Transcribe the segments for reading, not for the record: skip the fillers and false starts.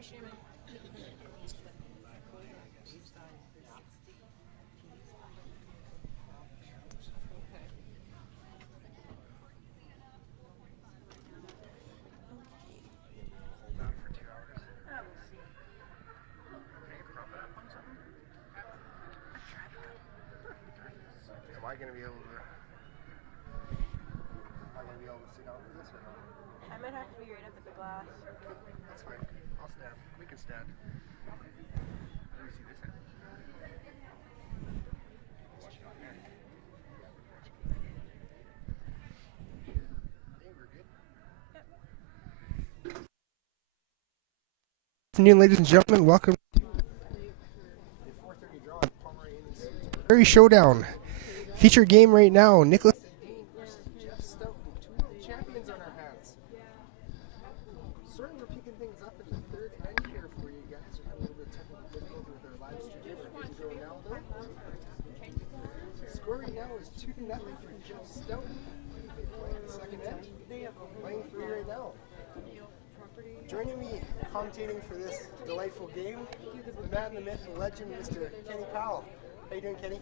I going to be able to sit down for this or not? I might have to be right up at the glass. That's fine. I'll stand. We can stand. Let me see this end. I think we're good. Yep. Good afternoon, ladies and gentlemen. Welcome to the 4:30 draw on Pomeroy Prairie Showdown. Feature game right now, Niklas Edin versus Stoughton, two world champions on our hands. Sorry we're picking things up in the third end here for you guys. We had a little bit of technical difficulty with our live stream. We're good to go now though. Score right now is 2-0 for Jeff Stoughton. They play in the second end. Playing for you right now. Joining me commentating for this delightful game, the man, the myth, the legend, Mr. Kenny Powell. How you doing, Kenny?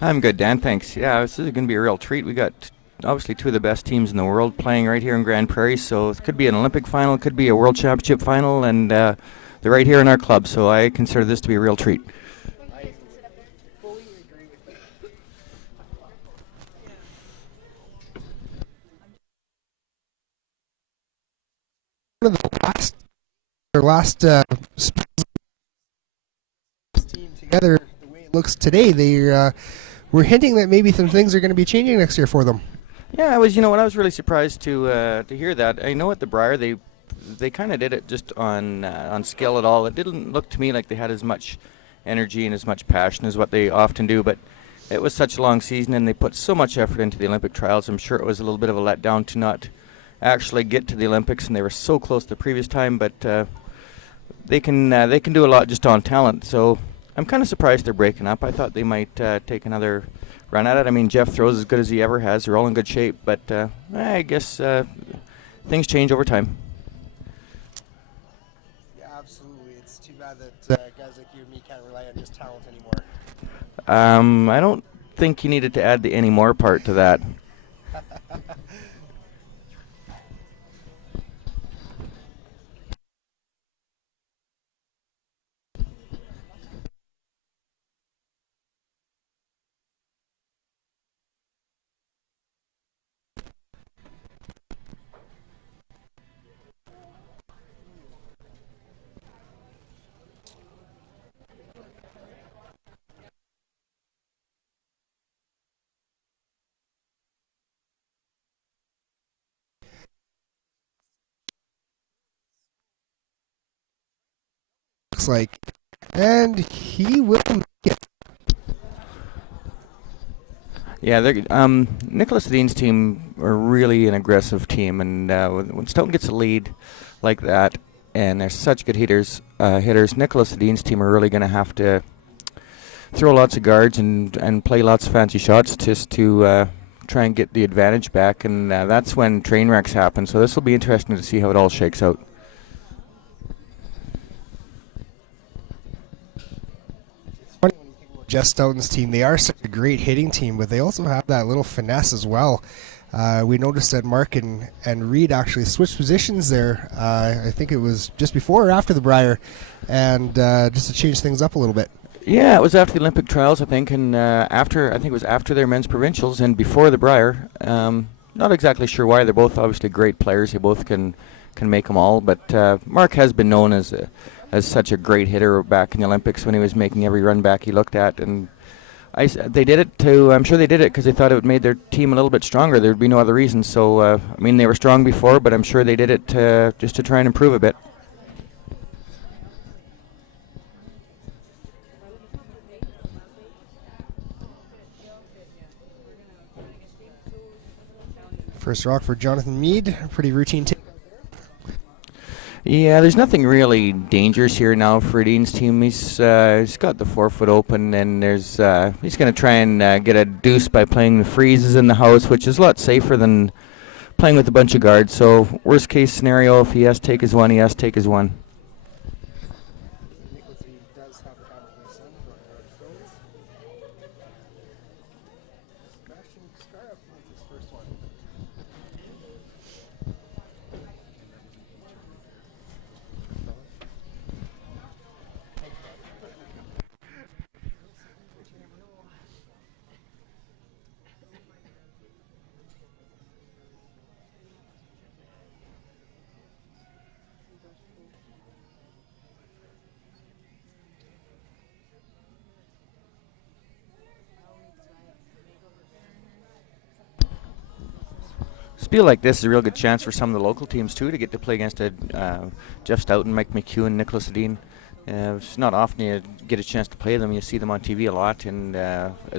I'm good, Dan. Thanks. Yeah, this is going to be a real treat. We got obviously two of the best teams in the world playing right here in Grande Prairie, so it could be an Olympic final, it could be a World Championship final, and they're right here in our club, so I consider this to be a real treat. I fully agree with you. One of the last team together, the way it looks today, they were hinting that maybe some things are going to be changing next year for them. Yeah, I was really surprised to hear that. I know at the Briar they kind of did it just on skill at all. It didn't look to me like they had as much energy and as much passion as what they often do, but it was such a long season and they put so much effort into the Olympic trials. I'm sure it was a little bit of a letdown to not actually get to the Olympics, and they were so close the previous time, but they can do a lot just on talent. So I'm kind of surprised they're breaking up. I thought they might take another run at it. I mean, Jeff throws as good as he ever has. They're all in good shape, but I guess things change over time. Yeah, absolutely. It's too bad that guys like you and me can't rely on just talent anymore. I don't think you needed to add the anymore part to that. Looks like, and he will make it. Yeah, Niklas Edin's team are really an aggressive team, and when Stoughton gets a lead like that, and they're such good hitters, Niklas Edin's team are really going to have to throw lots of guards and play lots of fancy shots just to try and get the advantage back, and that's when train wrecks happen. So this will be interesting to see how it all shakes out. Jeff Stoughton's team, they are such a great hitting team, but they also have that little finesse as well. We noticed that Mark and Reed actually switched positions there. I think it was just before or after the Briar, and just to change things up a little bit. Yeah, it was after the Olympic trials, I think, and I think it was after their men's provincials and before the Briar. Not exactly sure why. They're both obviously great players. They both can make them all, but Mark has been known as such a great hitter back in the Olympics when he was making every run back he looked at, and they did it I'm sure they did it because they thought it would made their team a little bit stronger. There would be no other reason. So I mean, they were strong before, but I'm sure they did it just to try and improve a bit. First rock for Jonathan Mead, pretty routine take. Yeah, there's nothing really dangerous here now for Edin's team. He's got the 4-foot open, and he's going to try and get a deuce by playing the freezes in the house, which is a lot safer than playing with a bunch of guards. So worst case scenario, if he has to take his one, he has to take his one. Spiel like this is a real good chance for some of the local teams too to get to play against Jeff Stoughton, Mike McEwen, Niklas Edin. It's not often you get a chance to play them. You see them on TV a lot, and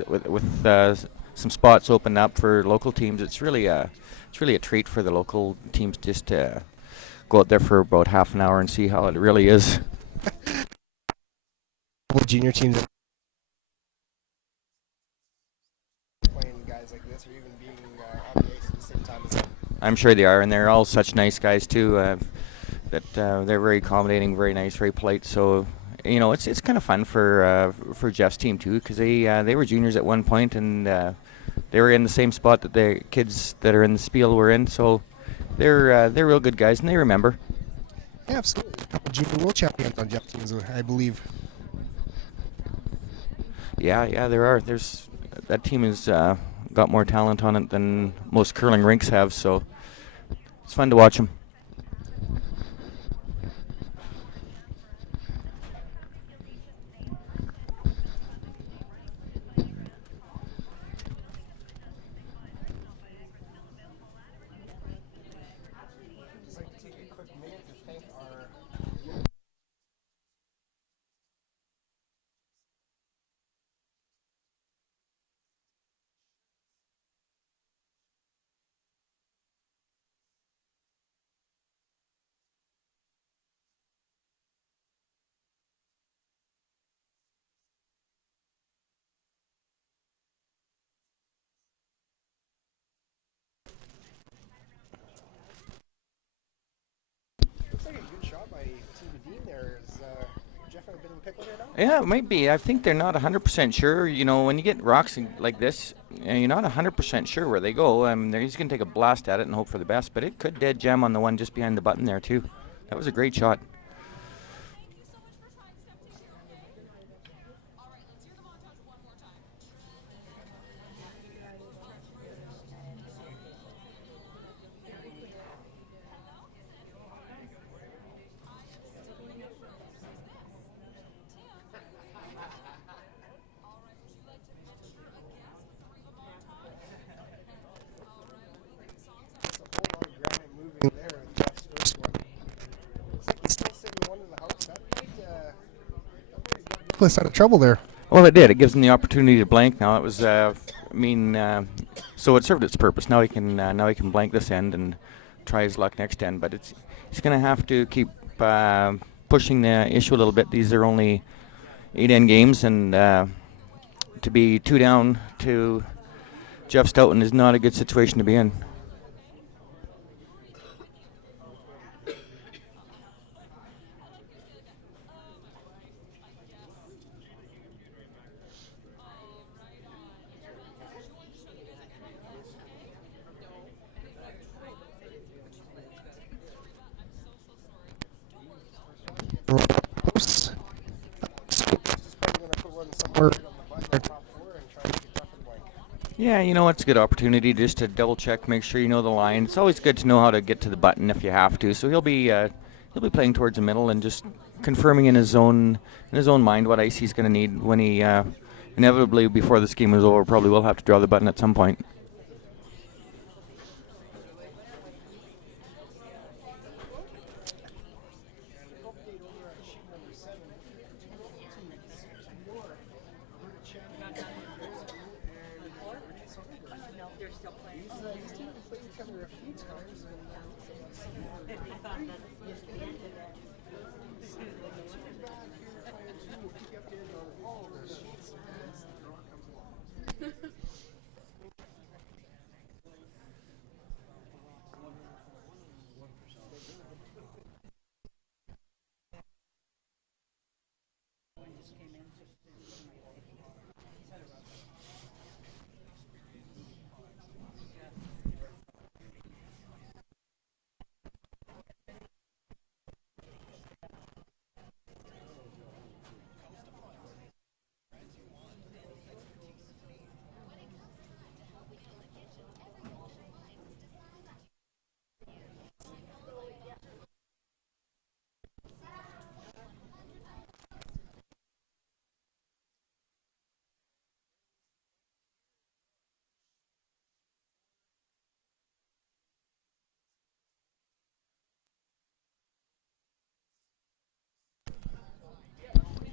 with some spots open up for local teams, it's really a treat for the local teams just to go out there for about half an hour and see how it really is. Junior teams playing guys like this, or even being on the ice at the same time as them. I'm sure they are, and they're all such nice guys too. That they're very accommodating, very nice, very polite. So, it's kind of fun for Jeff's team too, because they were juniors at one point, and they were in the same spot that the kids that are in the Spiel were in. So, they're real good guys, and they remember. Yeah, absolutely. A couple junior world champions on Jeff teams, I believe. Yeah, there are. That team has got more talent on it than most curling rinks have. So, it's fun to watch them. Looks like a good shot by Team Edin there. Is Jeff in a bit of a pickle there now? Yeah, it might be. I think they're not 100% sure. When you get rocks like this, you're not 100% sure where they go. He's going to take a blast at it and hope for the best, but it could dead jam on the one just behind the button there, too. That was a great shot. Niklas out of trouble there. Well, it did. It gives him the opportunity to blank now. It was, so it served its purpose. Now he can blank this end and try his luck next end. But he's going to have to keep pushing the issue a little bit. These are only 8-end games, and to be 2 down to Jeff Stoughton is not a good situation to be in. Yeah, it's a good opportunity just to double check, make sure you know the line. It's always good to know how to get to the button if you have to. So he'll be playing towards the middle and just confirming in his own mind what ice he's going to need when he inevitably before this game is over probably will have to draw the button at some point.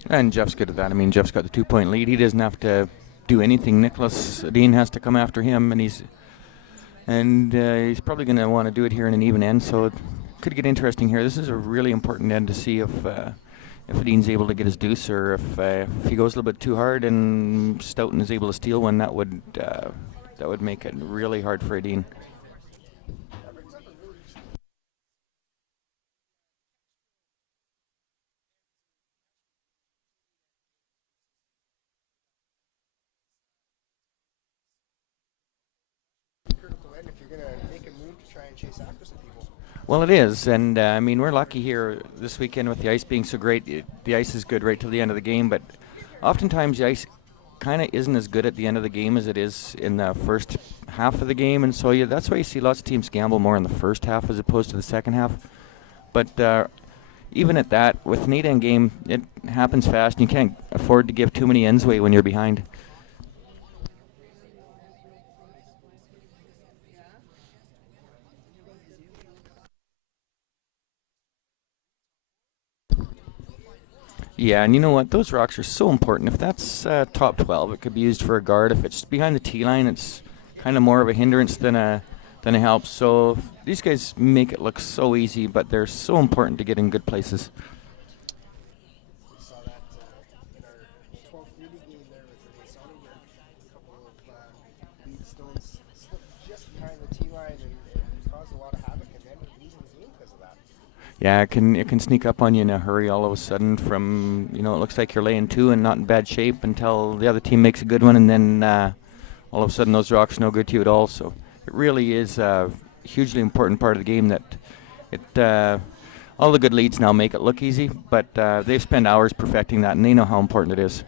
And Jeff's good at that. I mean, Jeff's got the 2-point lead. He doesn't have to do anything. Niklas Edin has to come after him, and he's probably going to want to do it here in an even end. So it could get interesting here. This is a really important end to see if Edin's able to get his deuce, or if he goes a little bit too hard and Stoughton is able to steal one. That would make it really hard for Edin. If you're going to make a move to try and chase after some people. Well, it is, and I mean, we're lucky here this weekend with the ice being so great. The ice is good right till the end of the game, but oftentimes the ice kind of isn't as good at the end of the game as it is in the first half of the game, and so that's why you see lots of teams gamble more in the first half as opposed to the second half. But even at that, with an 8-end game, it happens fast, and you can't afford to give too many ends away when you're behind. Yeah, and you know what? Those rocks are so important. If that's top 12, it could be used for a guard. If it's behind the tee line, it's kind of more of a hindrance than a help. So these guys make it look so easy, but they're so important to get in good places. We saw that in our 12th meeting game there with the Sonic, where a couple of lead stones slipped just behind the tee line and caused a lot of havoc, and then losing the game because of that. Yeah, it can sneak up on you in a hurry all of a sudden from, it looks like you're laying 2 and not in bad shape until the other team makes a good one, and then all of a sudden those rocks are no good to you at all. So it really is a hugely important part of the game that all the good leads now make it look easy, but they've spent hours perfecting that, and they know how important it is.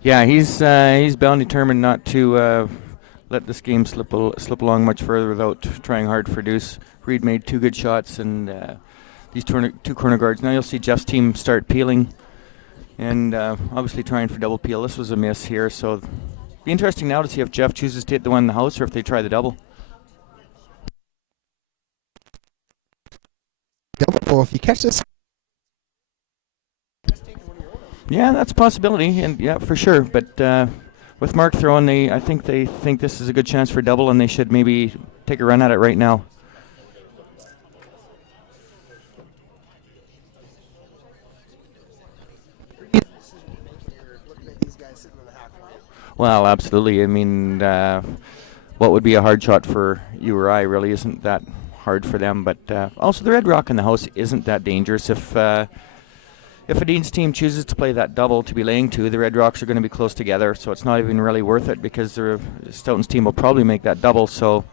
Yeah, he's bound determined not to let this game slip along much further without trying hard for deuce. Reed made 2 good shots, and these 2 corner guards. Now you'll see Jeff's team start peeling, and obviously trying for double peel. This was a miss here, so it'll be interesting now to see if Jeff chooses to hit the one in the house or if they try the double. Double, if you catch this. Yeah, that's a possibility, and yeah, for sure. But with Mark throwing, I think they think this is a good chance for double, and they should maybe take a run at it right now. Well, absolutely. I mean, what would be a hard shot for you or I really isn't that hard for them. But also, the red rock in the house isn't that dangerous. If Edin's team chooses to play that double to be laying 2, the red rocks are going to be close together, so it's not even really worth it because Stoughton's team will probably make that double. So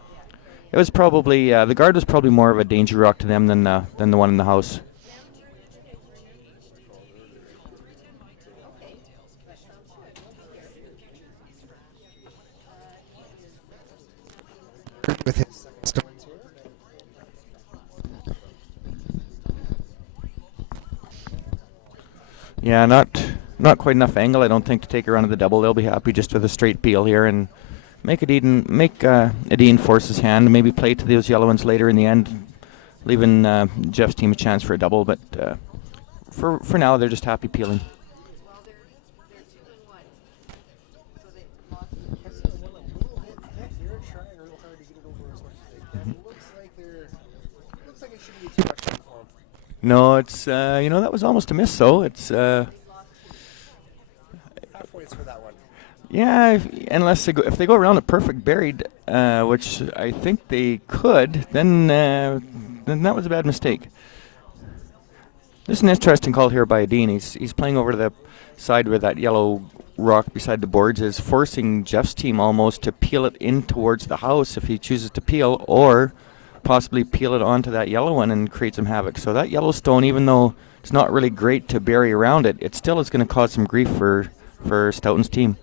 it was probably the guard was probably more of a danger rock to them than the one in the house. With his stones here. Yeah, not quite enough angle, I don't think, to take a run of the double. They'll be happy just with a straight peel here and make Edin force his hand, maybe play to those yellow ones later in the end, leaving Jeff's team a chance for a double. But for now, they're just happy peeling. No, it's that was almost a miss. Though it's half points for that one. Yeah, unless if they go around it perfect buried, which I think they could, then that was a bad mistake. This is an interesting call here by Edin. He's playing over to the side where that yellow rock beside the boards is forcing Jeff's team almost to peel it in towards the house if he chooses to peel, or possibly peel it onto that yellow one and create some havoc. So that yellow stone, even though it's not really great to bury around it, it still is going to cause some grief for Stoughton's team.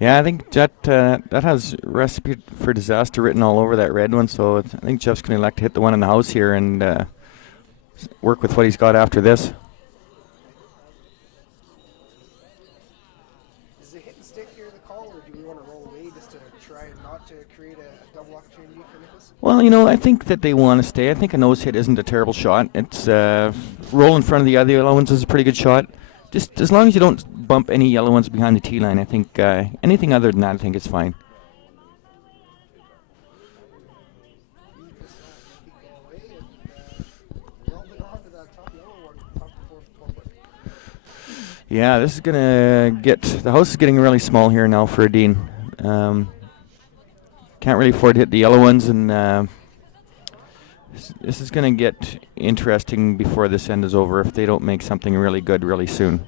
Yeah, I think that has recipe for disaster written all over that red one, so I think Jeff's going to elect to hit the one in the house here and work with what he's got after this. Is the hit and stick here the call, or do we want to roll away just to try not to create a double opportunity for Niklas? Well, I think that they want to stay. I think a nose hit isn't a terrible shot. It's roll in front of the other yellow ones is a pretty good shot. Just as long as you don't bump any yellow ones behind the tee line, I think anything other than that, I think it's fine. Yeah, this is gonna the house is getting really small here now for Edin. Can't really afford to hit the yellow ones, and this is gonna get interesting before this end is over if they don't make something really good really soon.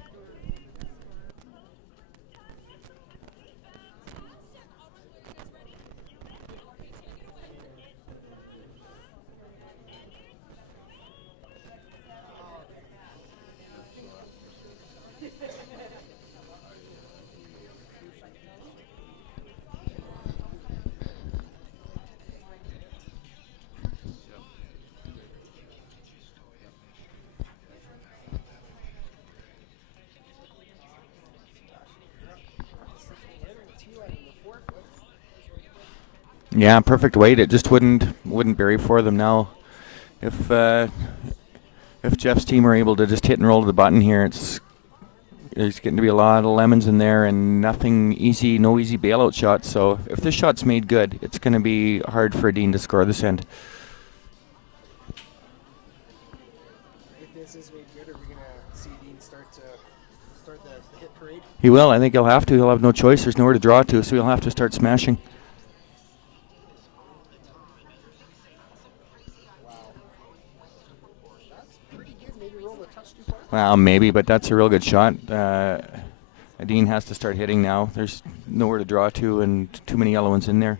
Yeah, perfect weight. It just wouldn't bury for them now. If Jeff's team are able to just hit and roll to the button here, there's getting to be a lot of lemons in there and nothing easy, no easy bailout shots. So if this shot's made good, it's going to be hard for Edin to score this end. If this is made good, are we going to see Edin start the hit parade? He will. I think he'll have to. He'll have no choice. There's nowhere to draw to, so he'll have to start smashing. Well, maybe, but that's a real good shot. Edin has to start hitting now. There's nowhere to draw to and too many yellow ones in there.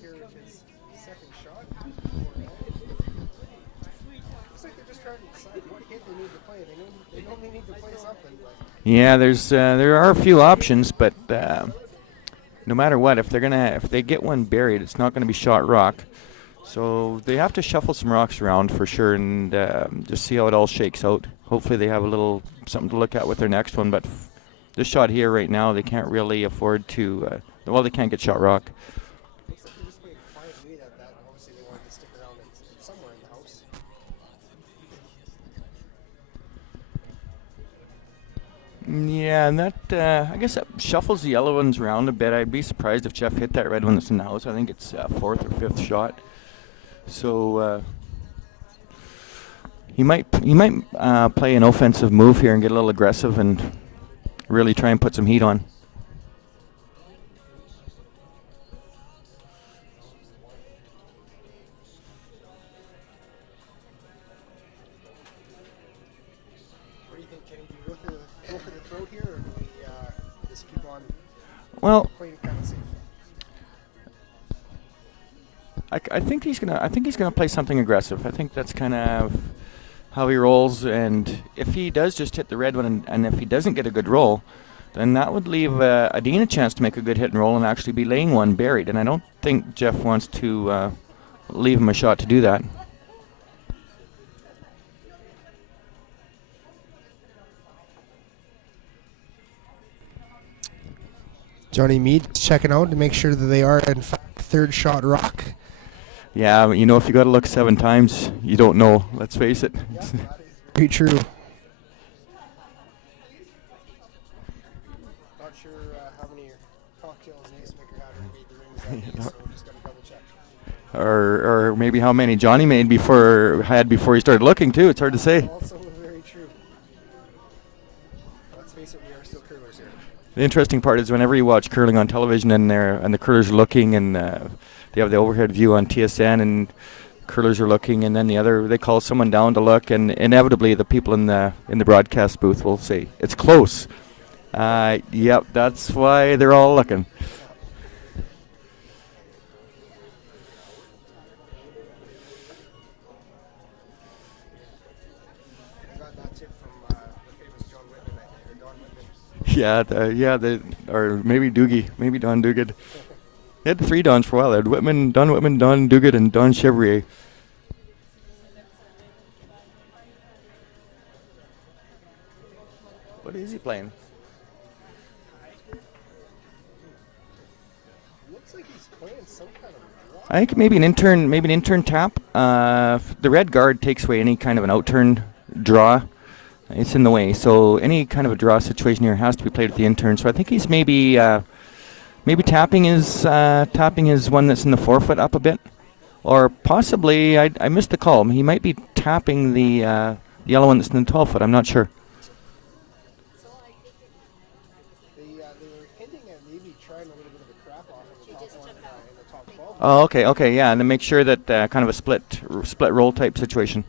Here with his second shot. Looks like they're just trying to decide what hit they need to play. They know they need to play something. Yeah, there are a few options, but no matter what, if they get one buried, it's not going to be shot rock. So they have to shuffle some rocks around for sure and just see how it all shakes out. Hopefully they have a little something to look at with their next one, but this shot here right now, they can't really afford to. They can't get shot rock. Looks like they just played a quiet lead at that. Obviously, they wanted to stick around somewhere in the house. Yeah, and that, I guess that shuffles the yellow ones around a bit. I'd be surprised if Jeff hit that red one that's in the house. I think it's fourth or fifth shot. So he might play an offensive move here and get a little aggressive and really try and put some heat on. Well, I think he's gonna play something aggressive. I think that's kind of how he rolls. And if he does just hit the red one, and if he doesn't get a good roll, then that would leave Edin a chance to make a good hit and roll and actually be laying one buried. And I don't think Jeff wants to leave him a shot to do that. What do you think, Kenny? Do you go for the throat here, or do we just keep on? Well, I think he's gonna play something aggressive. I think that's kind of how he rolls. And if he does just hit the red one, and if he doesn't get a good roll, then that would leave Edin a chance to make a good hit and roll and actually be laying one buried. And I don't think Jeff wants to leave him a shot to do that. Johnny Mead checking out to make sure that they are in fact third shot rock. Yeah, you know, if you got to look 7 times, you don't know. Let's face it. Very true. Not sure how many cocktails Ace Maker had when he made the rings that day, so just got to double check. Or maybe how many Johnny made before he started looking too. It's hard to say. Also very true. Let's face it, we are still curlers here. The interesting part is whenever you watch curling on television and the curlers are looking and they have the overhead view on TSN and curlers are looking, and then they call someone down to look, and inevitably the people in the broadcast booth will say it's close. Yep, that's why they're all looking. Or maybe Doogie, maybe Don Duguid. They had 3 Dons for a while. They had Don Whitman, Don Duguid, and Don Chevrier. What is he playing? Looks like he's playing some kind of block. I think maybe an intern tap. The red guard takes away any kind of an outturn draw. It's in the way, so any kind of a draw situation here has to be played with the intern. So I think he's maybe tapping his one that's in the forefoot up a bit, or possibly I missed the call. He might be tapping the yellow one that's in the 12 foot. I'm not sure. They were hinting at maybe trying a little bit of a crap off of the top one in the top 12. Oh, okay, yeah, and then make sure that kind of a split roll type situation.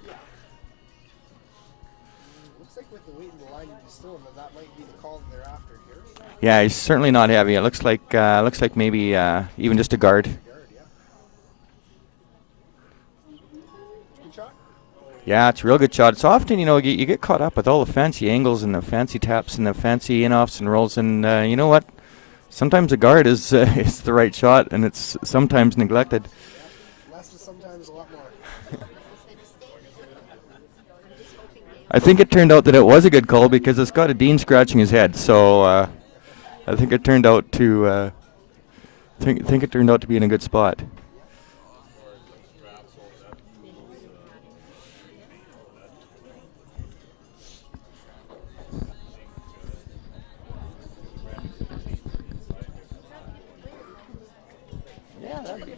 Looks like with the weight in the line you're still in, that might be the call that they're after here. Yeah, he's certainly not heavy. It looks like maybe even just a guard. Good shot? Yeah, it's a real good shot. It's often, you get caught up with all the fancy angles and the fancy taps and the fancy in-offs and rolls, and you know what? Sometimes a guard is the right shot, and it's sometimes neglected. Less is sometimes a lot more. I think it turned out that it was a good call because it's got Edin scratching his head. So I think it turned out to think it turned out to be in a good spot. Yeah, that'd be.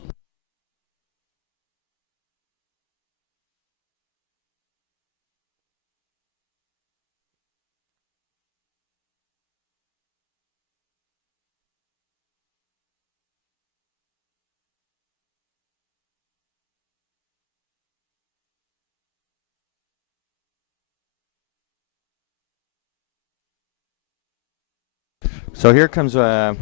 So here comes, I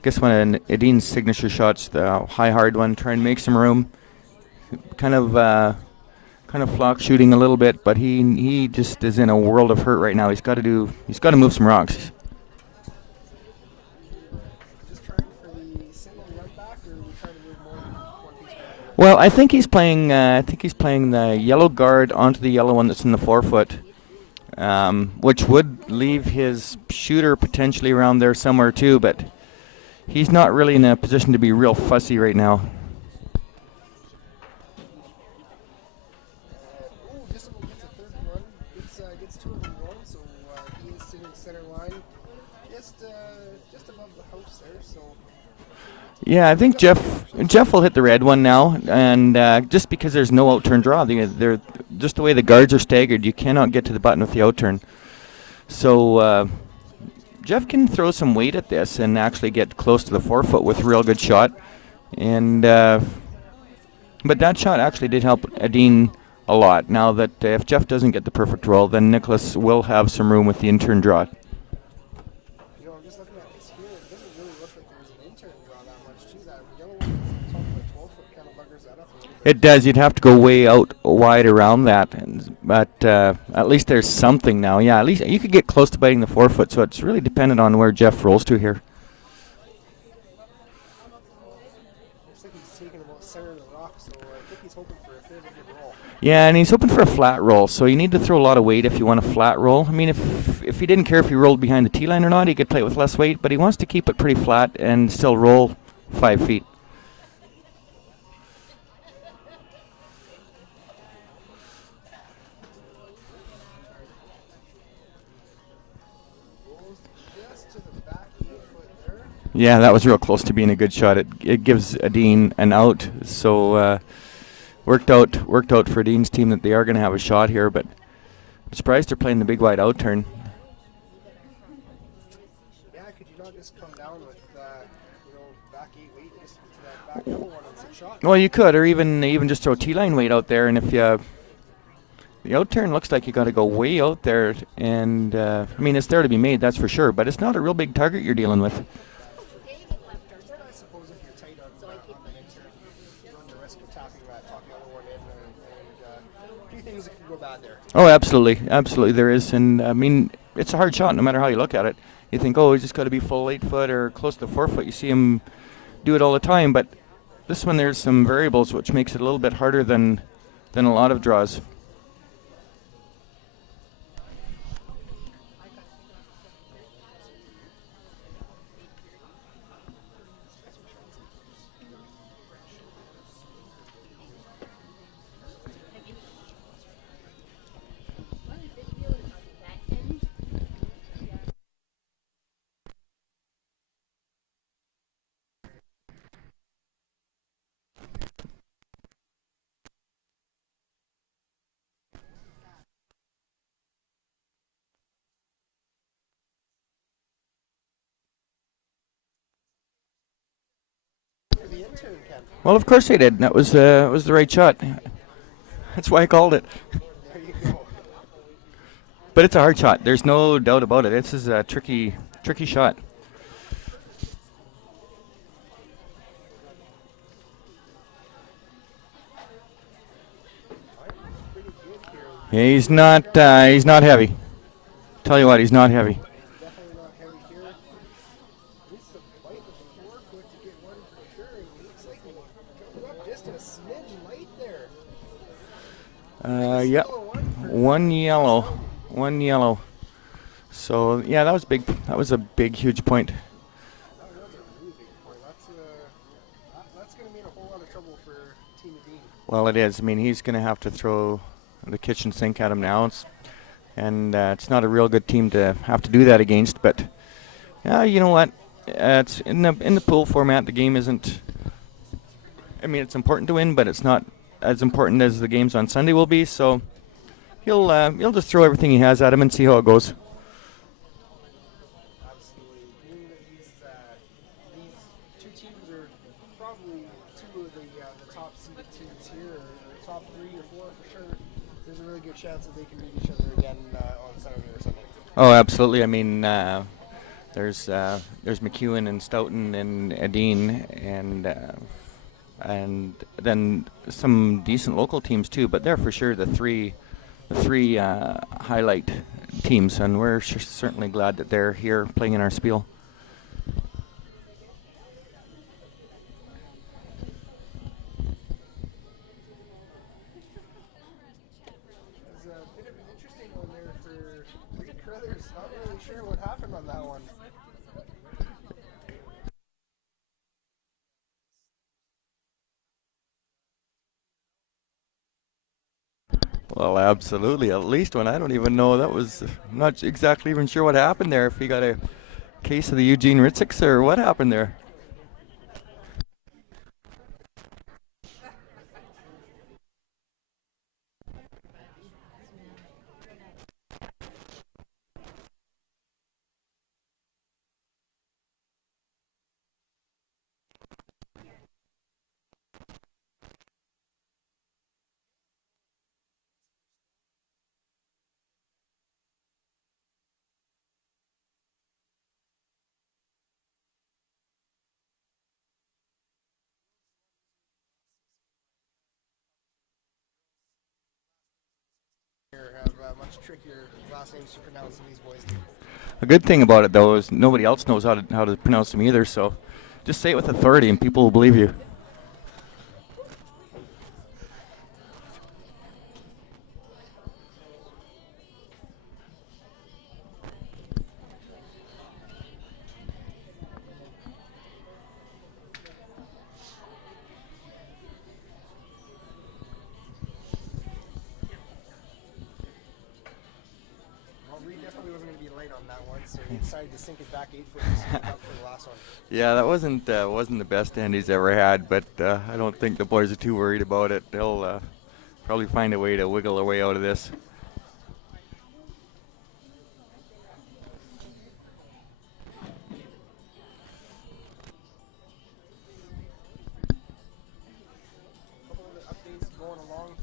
guess, one of Edin's signature shots, the high hard one. Try and make some room. Kind of flock shooting a little bit, but he just is in a world of hurt right now. He's got to move some rocks. Just trying for the single run back, or are we trying to move more than one piece back? Well, I think he's playing the yellow guard onto the yellow one that's in the forefoot. Which would leave his shooter potentially around there somewhere too, but he's not really in a position to be real fussy right now. Just about gets a third run, gets 2 of them going, so he is sitting center line, just above the house there. So Yeah, I think Jeff will hit the red one now, and just because there's no outturn draw, they're just the way the guards are staggered, you cannot get to the button with the outturn. So Jeff can throw some weight at this and actually get close to the forefoot with a real good shot, and but that shot actually did help Edin a lot. Now that if Jeff doesn't get the perfect roll, then Niklas will have some room with the intern draw. I'm just looking at this here. It doesn't really look like there's an intern draw that much to that. The yellow one that's on top of the 12 foot kind of buggers that up a little bit. It does. You'd have to go way out wide around that, but at least there's something now. Yeah, at least you could get close to biting the forefoot, so it's really dependent on where Jeff rolls to here. Looks like he's taking about center of the rock, so I think he's hoping for a fairly good roll. Yeah, and he's hoping for a flat roll, so you need to throw a lot of weight if you want a flat roll. I mean, if he didn't care if he rolled behind the tee line or not, he could play it with less weight, but he wants to keep it pretty flat and still roll 5 feet. Yeah, that was real close to being a good shot. It gives Edin an out, so worked out for Edin's team that they are going to have a shot here, but I'm surprised they're playing the big wide out turn. Yeah, could you not just come down with back 8 weight and just to that back double one and 6 shot? Well, you could, or even just throw T-line weight out there, and if you the out turn looks like you got to go way out there, and I mean it's there to be made, that's for sure, but it's not a real big target you're dealing with. I suppose if you're tight on the insert, you run the risk of tapping that top yellow one in, and a few things that can go bad there. Oh, absolutely there is, and I mean it's a hard shot no matter how you look at it. You think, oh, he's just got to be full 8 foot or close to 4 foot. You see him do it all the time, but this one there's some variables which makes it a little bit harder than a lot of draws. Well, of course they did. That was the right shot. That's why I called it. There you go. But it's a hard shot. There's no doubt about it. This is a tricky shot. He's not heavy. Tell you what, he's not heavy. Definitely not heavy here. Needs to bite with the 4 foot to get one for sure. It looks like he got up just a smidge light there. Yep. One yellow. So yeah, that was big. That was a big, huge point. That was a really big point. That's going to mean a whole lot of trouble for Team Edin. Well, it is. I mean, he's going to have to throw the kitchen sink at him now. It's not a real good team to have to do that against. But you know what? It's in the pool format. The game isn't. I mean, it's important to win, but it's not as important as the games on Sunday will be. So he'll just throw everything he has at him and see how it goes. Absolutely. Being that these two teams are probably two of the top seeded teams here, or top 3 or 4 for sure. There's a really good chance that they can meet each other again on Saturday or Sunday. Oh, absolutely. I mean, there's McEwen and Stoughton and Edin and then some decent local teams too. But they're for sure the three highlight teams, and we're certainly glad that they're here playing in our spiel. It's a bit of an interesting one there for Reed Crothers. Not really sure what happened on that one. Well, absolutely. At least one. I don't even know. I'm not exactly even sure what happened there. If he got a case of the Eugene Ritziks or what happened there. Have much trickier last names to pronounce than these boys do. A good thing about it, though, is nobody else knows how to pronounce them either. So just say it with authority, and people will believe you. line on that one, so he decided to sink it back 8 foot and sneak up for the last one. Yeah, that wasn't the best hand he's ever had, but I don't think the boys are too worried about it. They'll probably find a way to wiggle their way out of this. Couple of the updates going along.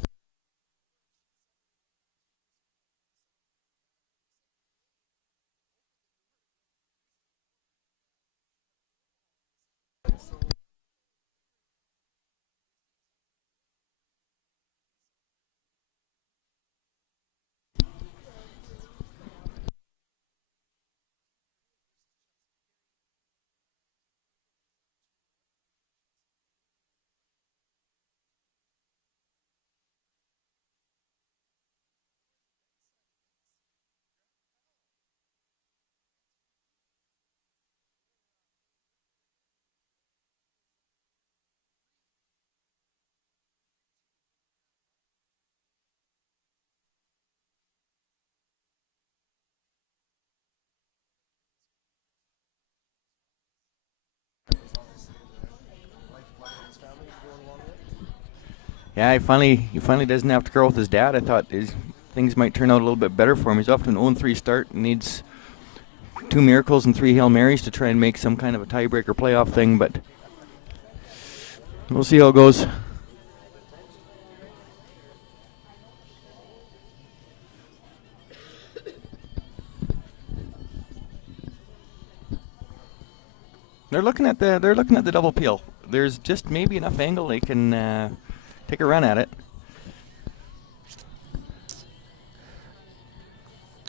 Yeah, he finally doesn't have to grow with his dad. I thought things might turn out a little bit better for him. He's off to an 0-3 start and needs 2 miracles and 3 Hail Marys to try and make some kind of a tiebreaker playoff thing, but we'll see how it goes. They're looking at the double peel. There's just maybe enough angle they can take a run at it.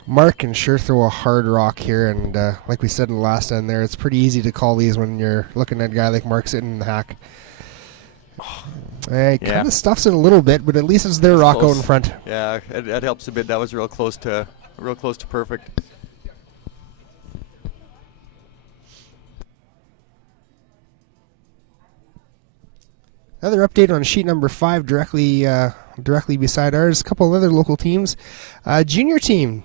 Mark can sure throw a hard rock here, and like we said in the last end there, it's pretty easy to call these when you're looking at a guy like Mark sitting in the hack. He kind of stuffs it a little bit, but at least it's their rock out in front. Yeah, that helps a bit. That was real close to perfect. Another update on sheet number 5, directly beside ours. A couple of other local teams. Junior team.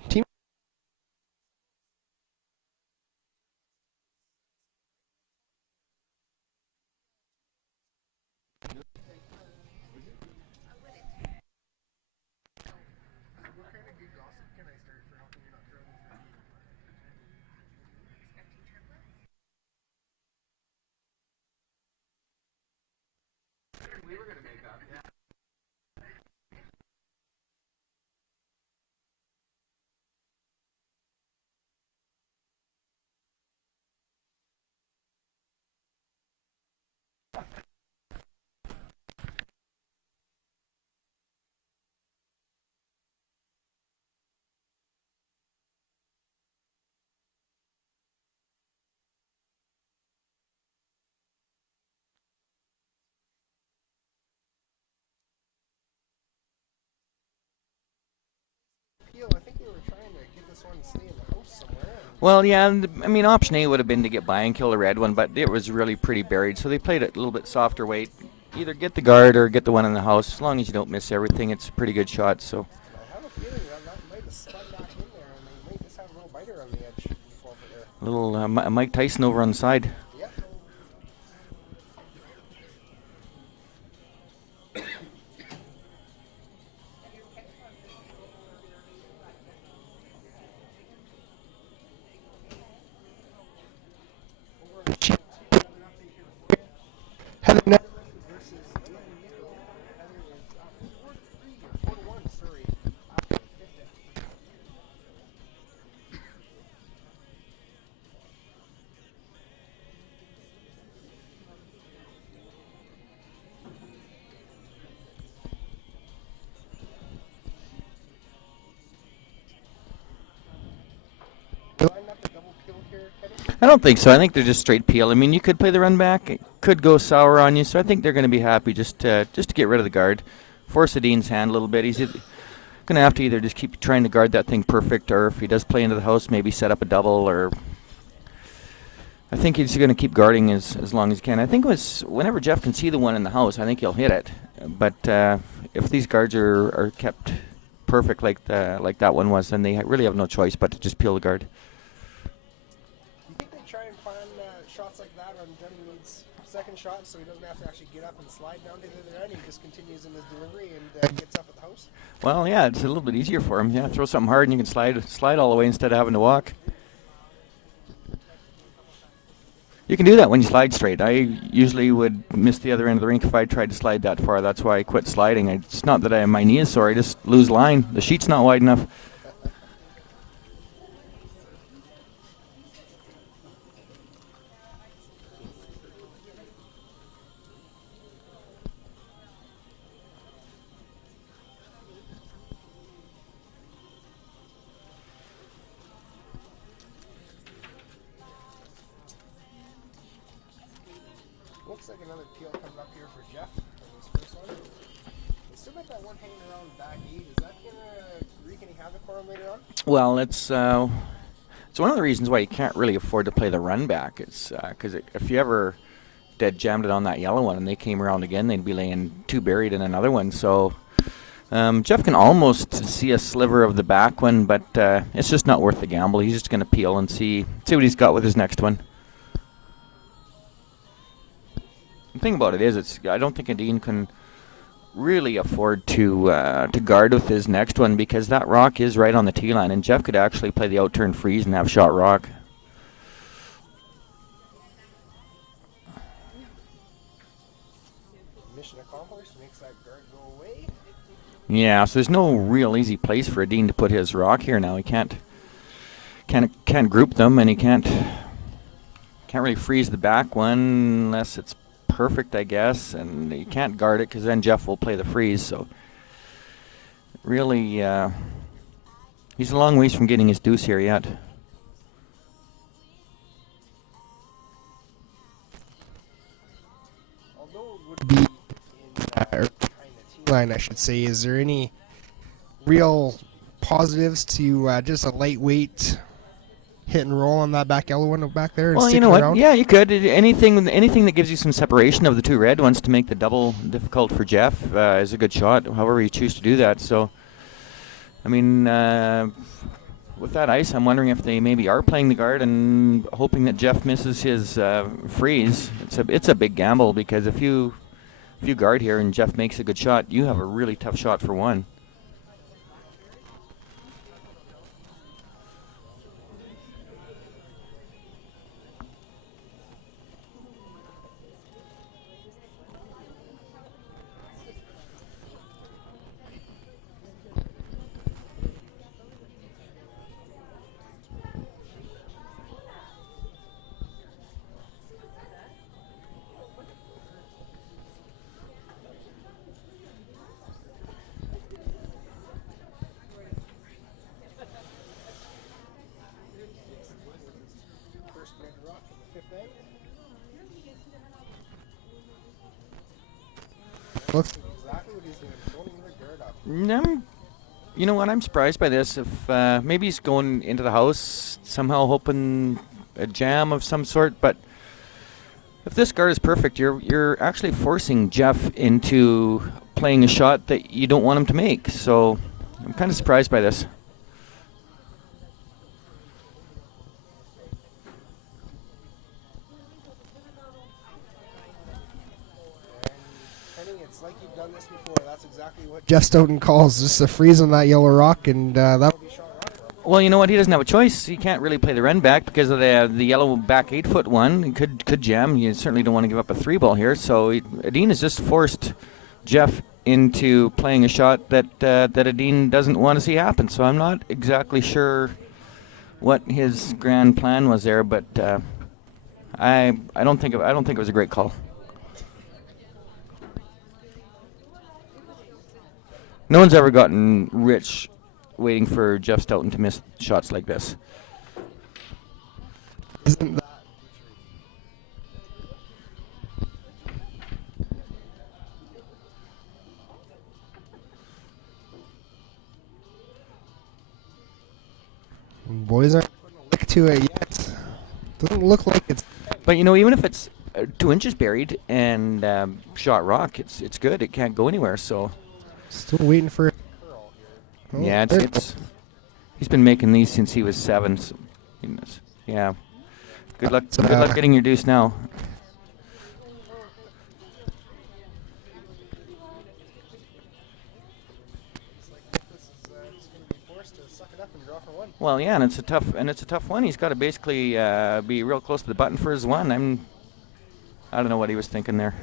I think they were trying to get this one to stay in the house somewhere. Well, yeah, I mean, option A would have been to get by and kill the red one, but it was really pretty buried, so they played it a little bit softer weight. Either get the guard or get the one in the house. As long as you don't miss everything, it's a pretty good shot. So I have a feeling that might have spun back in there, and they might just have a little biter on the edge. a little Mike Tyson over on the side. Yep. Heather Net versus Heather is 4-3 or 4-1, sorry. I don't think so. I think they're just straight peel. I mean, you could play the run back. It could go sour on you, so I think they're going to be happy just to get rid of the guard. Force Edin's hand a little bit. He's going to have to either just keep trying to guard that thing perfect, or if he does play into the house, maybe set up a double. Or I think he's going to keep guarding as long as he can. I think it was whenever Jeff can see the one in the house, I think he'll hit it. But if these guards are kept perfect like that one was, then they really have no choice but to just peel the guard. like that on Johnny Mead's second shot, so he doesn't have to actually get up and slide down to the other end. He just continues in his delivery and gets up at the house. Well, yeah, it's a little bit easier for him. Yeah, throw something hard and you can slide all the way instead of having to walk. You can do that when you slide straight. I usually would miss the other end of the rink if I tried to slide that far. That's why I quit sliding. It's not that my knee is sore. I just lose line. The sheet's not wide enough. Looks like another peel comes up here for Jeff on this first one. They still got that one hanging around back 8. Is that going to wreak any havoc for him later on? Well, it's one of the reasons why you can't really afford to play the run back. It's because if you ever dead jammed it on that yellow one and they came around again, they'd be laying 2 buried in another one. So Jeff can almost see a sliver of the back one, but it's just not worth the gamble. He's just going to peel and see what he's got with his next one. The thing about it is, I don't think Edin can really afford to guard with his next one because that rock is right on the tee line, and Jeff could actually play the out-turn freeze and have shot rock. Mission accomplished. Makes that guard go away. Yeah, so there's no real easy place for Edin to put his rock here now. He can't group them, and he can't really freeze the back one unless it's perfect, I guess, and you can't guard it because then Jeff will play the freeze. So really, he's a long ways from getting his deuce here yet. Although it would be in kind of tee line, I should say, is there any real positives to just a lightweight hit and roll on that back yellow one back there? And well, you know what? Around? Yeah, you could. Anything that gives you some separation of the 2 red ones to make the double difficult for Jeff is a good shot, however you choose to do that. So, I mean, with that ice, I'm wondering if they maybe are playing the guard and hoping that Jeff misses his freeze. It's a big gamble because if you guard here and Jeff makes a good shot, you have a really tough shot for one. First red rock in the 5th egg. Looks like exactly what he's doing. Throwing the guard up. You know what? I'm surprised by this. If maybe he's going into the house somehow, hoping a jam of some sort. But if this guard is perfect, you're actually forcing Jeff into playing a shot that you don't want him to make. So I'm kind of surprised by this. It's like you've done this before. That's exactly what Jeff Stoughton calls just a freeze on that yellow rock, and that'll be shot rock for him. Well, you know what? He doesn't have a choice. He can't really play the run back because of the yellow back 8-foot one. He could jam. You certainly don't want to give up a 3-ball here. So Edin has just forced Jeff into playing a shot that Edin doesn't want to see happen. So I'm not exactly sure what his grand plan was there, but I don't think it was a great call. No one's ever gotten rich waiting for Jeff Stoughton to miss shots like this. Isn't that boys aren't putting a lick to it yet. Doesn't look like it's. But you know, even if it's 2 inches buried and shot rock, it's good. It can't go anywhere. So Still waiting for a curl here. Oh, yeah, he's been making these since he was 7. So, yeah, Good luck. Good luck getting your deuce now. Well, yeah, and it's a tough one. He's got to basically be real close to the button for his one. I don't know what he was thinking there.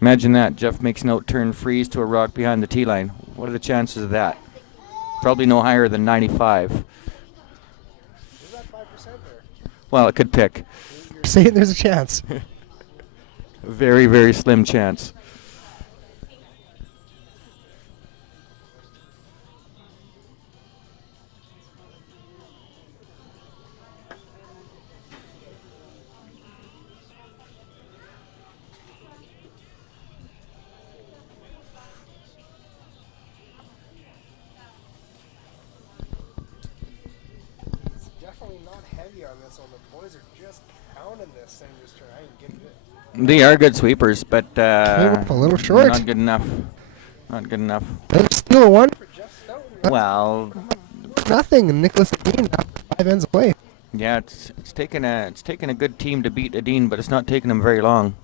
Imagine that. Jeff makes an out-turn freeze to a rock behind the tee line. What are the chances of that? Probably no higher than 95. Is that 5% there? Well, it could pick. You're saying there's a chance. Very, very slim chance. The boys are just pounding this thing, just trying to get it. They are good sweepers, but Came up a little short. not good enough. Not good enough. There's still a one for Jeff Stoughton. Well, nothing. Niklas Edin after 5 ends of play. yeah, it's taken a good team to beat Edin, but it's not taken them very long.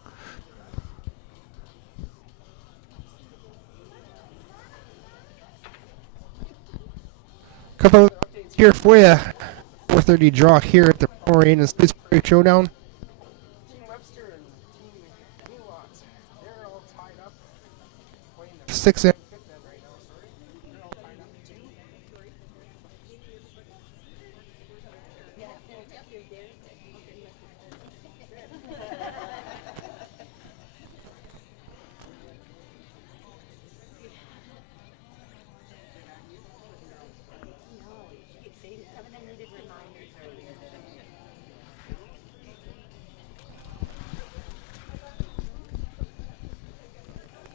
Couple of updates here for you. 4:30 draw here at the Pomeroy and Stoughton Showdown. Team Webster and Team Newlots, they're all tied up. Playing the 6 end right now, sorry. They're all tied up 2.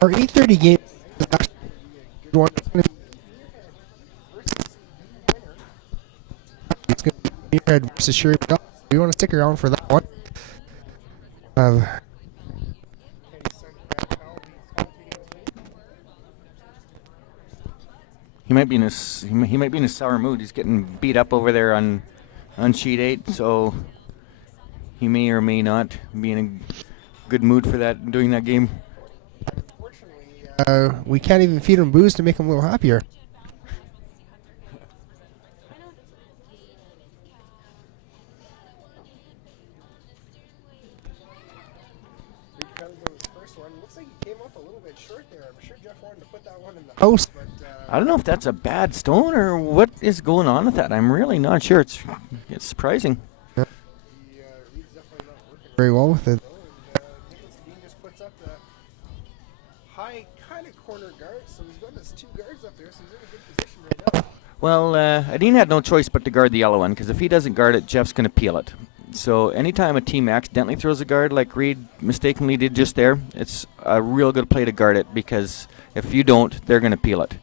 Our 8:30 game is actually a good one. It's going to be Red versus Sherry. We want to stick around for that one. He might be in a sour mood. He's getting beat up over there on sheet 8, so he may or may not be in a good mood for that doing that game. We can't even feed him booze to make him a little happier. Looks like he came up a little bit short there. I'm sure Jeff wanted to put that one in the house, but I don't know if that's a bad stone or what is going on with that. I'm really not sure. It's surprising. Yeah. Reed's definitely not working very well with it. Niklas Edin just puts up the high kind of corner guard, so he's got his 2 guards up there, so he's in a good position right now. Well, Edin had no choice but to guard the yellow one, because if he doesn't guard it, Jeff's going to peel it. So anytime a team accidentally throws a guard like Reed mistakenly did just there, it's a real good play to guard it, because if you don't, they're going to peel it.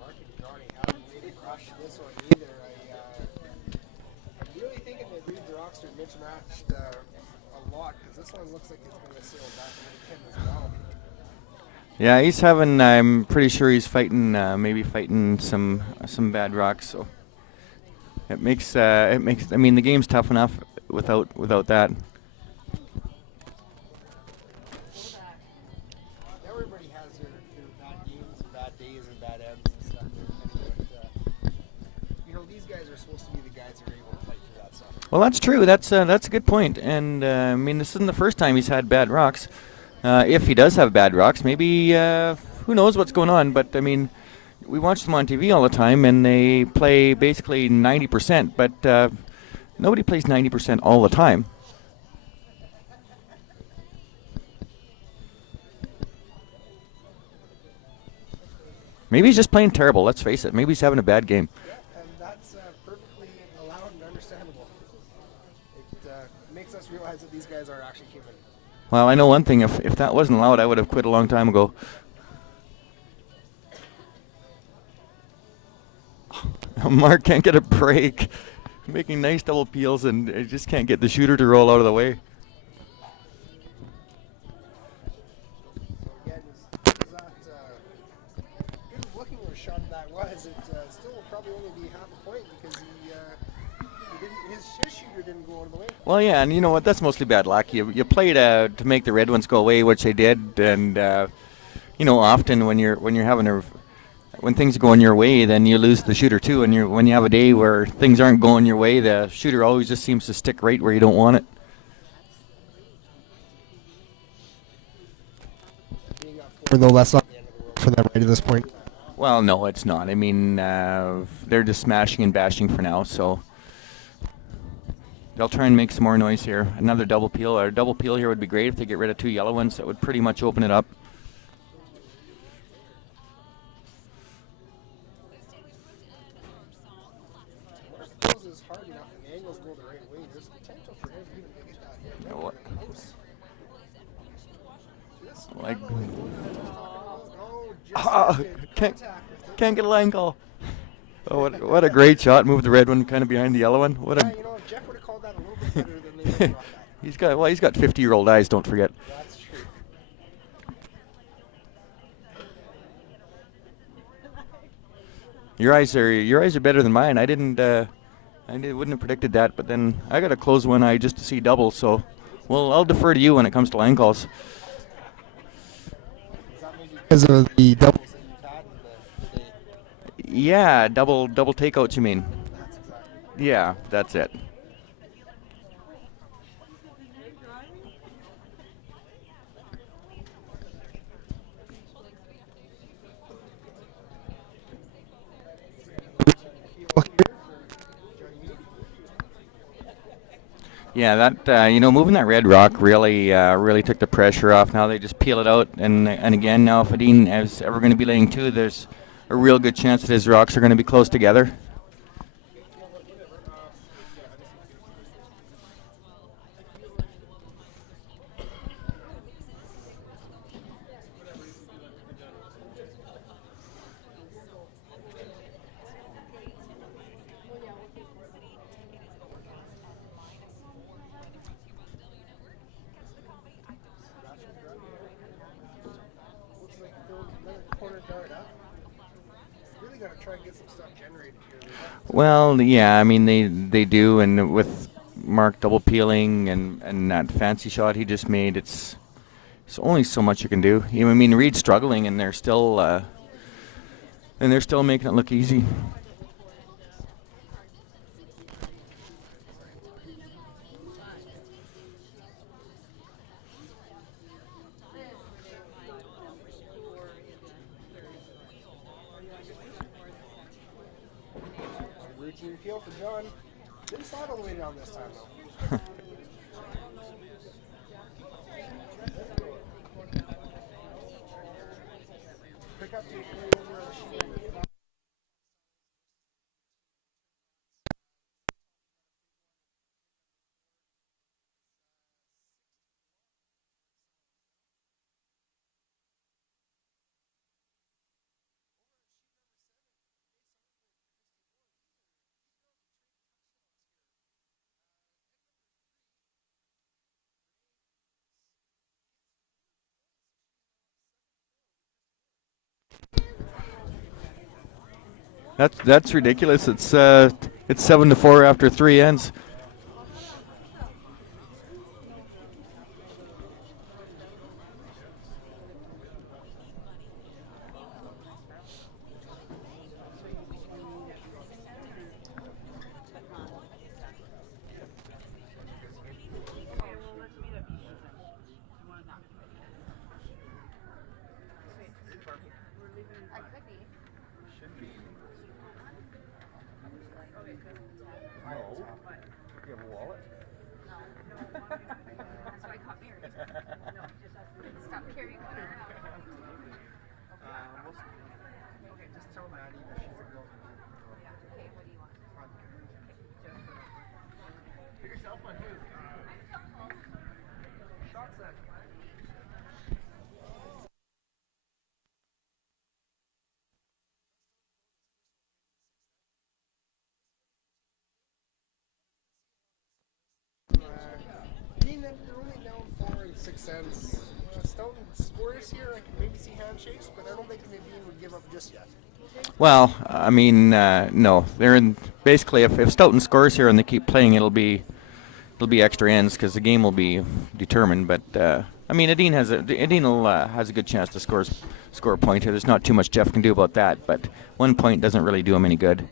Mark and Johnny haven't really crushed this one either. I'm really thinking that Reed's Rockster mismatched a lot, because this one looks like it's going to sail back to the pin as well. Yeah, he's having. I'm pretty sure he's fighting, maybe fighting some bad rocks. So it makes. I mean, the game's tough enough without that. Everybody has their bad games and bad days and bad ends and stuff. But, these guys are supposed to be the guys that are able to fight through that stuff. Well, that's true. That's a good point. And I mean, this isn't the first time he's had bad rocks. If he does have bad rocks, maybe who knows what's going on. But I mean, we watch them on TV all the time, and they play basically 90%. But nobody plays 90% all the time. Maybe he's just playing terrible. Let's face it. Maybe he's having a bad game. Yeah, and that's perfectly allowed and understandable. It makes us realize that these guys are actually human. Well, I know one thing. If that wasn't allowed, I would have quit a long time ago. Mark can't get a break. Making nice double peels, and just can't get the shooter to roll out of the way. So again, this is not good that was. It still will probably only be half a point because his shooter didn't go out of the way. Well, yeah, and you know what? That's mostly bad luck. You play to make the red ones go away, which they did, and often when things are going your way, then you lose the shooter too. And when you have a day where things aren't going your way, the shooter always just seems to stick right where you don't want it. Though that's not the end of the world for them right at this point. Well, no, it's not. I mean, they're just smashing and bashing for now, so they'll try and make some more noise here. Another double peel. Or a double peel here would be great if they get rid of 2 yellow ones. That would pretty much open it up. Is hard enough and the angles go the right way. There's potential for him to even get that. What? Can't get a line call. Oh, what a great shot! Moved the red one kind of behind the yellow one. What a Jeff would have called that a little bit better than they brought that. he's got 50-year-old eyes. Don't forget. That's true. Your eyes are better than mine. I wouldn't have predicted that, but then I got to close one eye just to see double. So, well, I'll defer to you when it comes to line calls. Because of the doubles that you've had in the day. Yeah, double takeouts. You mean? That's exactly. Yeah, that's it. Yeah, that moving that red rock really took the pressure off. Now they just peel it out, and again now if Edin is ever going to be laying 2, there's a real good chance that his rocks are going to be close together. Well, yeah, I mean they do, and with Mark double peeling and that fancy shot he just made, it's only so much you can do. I mean Reed's struggling, and they're still making it look easy. Routine peel for John. Didn't slide all the way down this time though. Pick up the That's ridiculous. It's 7-4 after 3 ends. They're only down 4 and 6 cents. Just Stoughton scores here, I can maybe see handshakes, but I don't think Edin would give up just yet. Well, I mean, no. They're in basically if Stoughton scores here and they keep playing, it'll be extra ends because the game will be determined. But I mean, Edin has a good chance to score a point here. There's not too much Jeff can do about that. But 1 point doesn't really do him any good.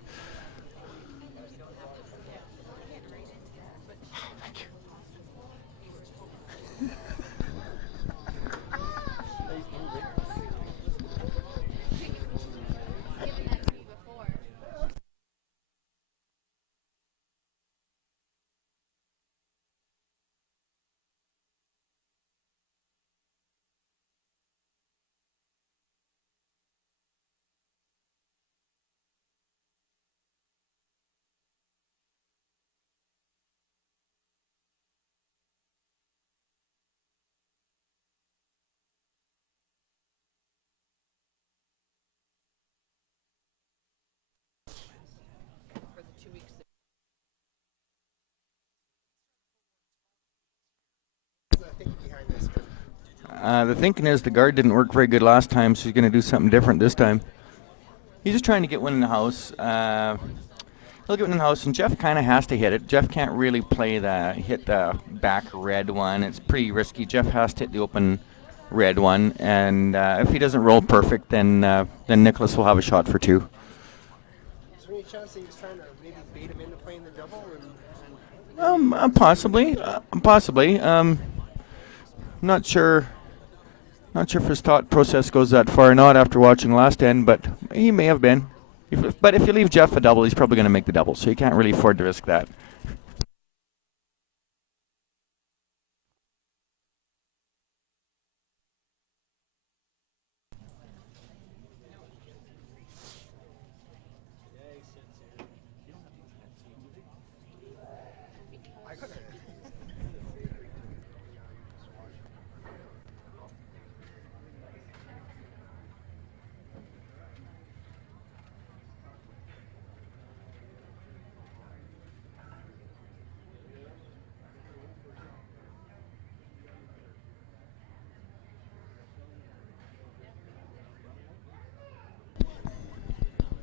The thinking is the guard didn't work very good last time, so he's going to do something different this time. He's just trying to get one in the house. He'll get one in the house, and Jeff kind of has to hit it. Jeff can't really hit the back red one. It's pretty risky. Jeff has to hit the open red one, and if he doesn't roll perfect, then Niklas will have a shot for two. Is there any chance that he was trying to maybe bait him into playing the double? Possibly. Not sure. Not sure if his thought process goes that far or not after watching last end, but he may have been. But if you leave Jeff a double, he's probably going to make the double, so you can't really afford to risk that.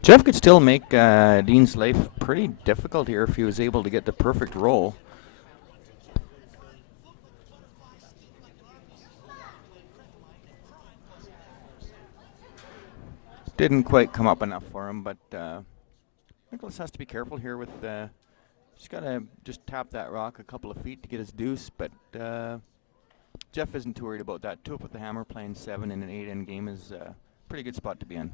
Jeff could still make Dean's life pretty difficult here if he was able to get the perfect roll. Didn't quite come up enough for him, but Niklas has to be careful here with he's got to just tap that rock a couple of feet to get his deuce, but Jeff isn't too worried about that. Two up with the hammer, playing 7 in an 8-end game is a pretty good spot to be in.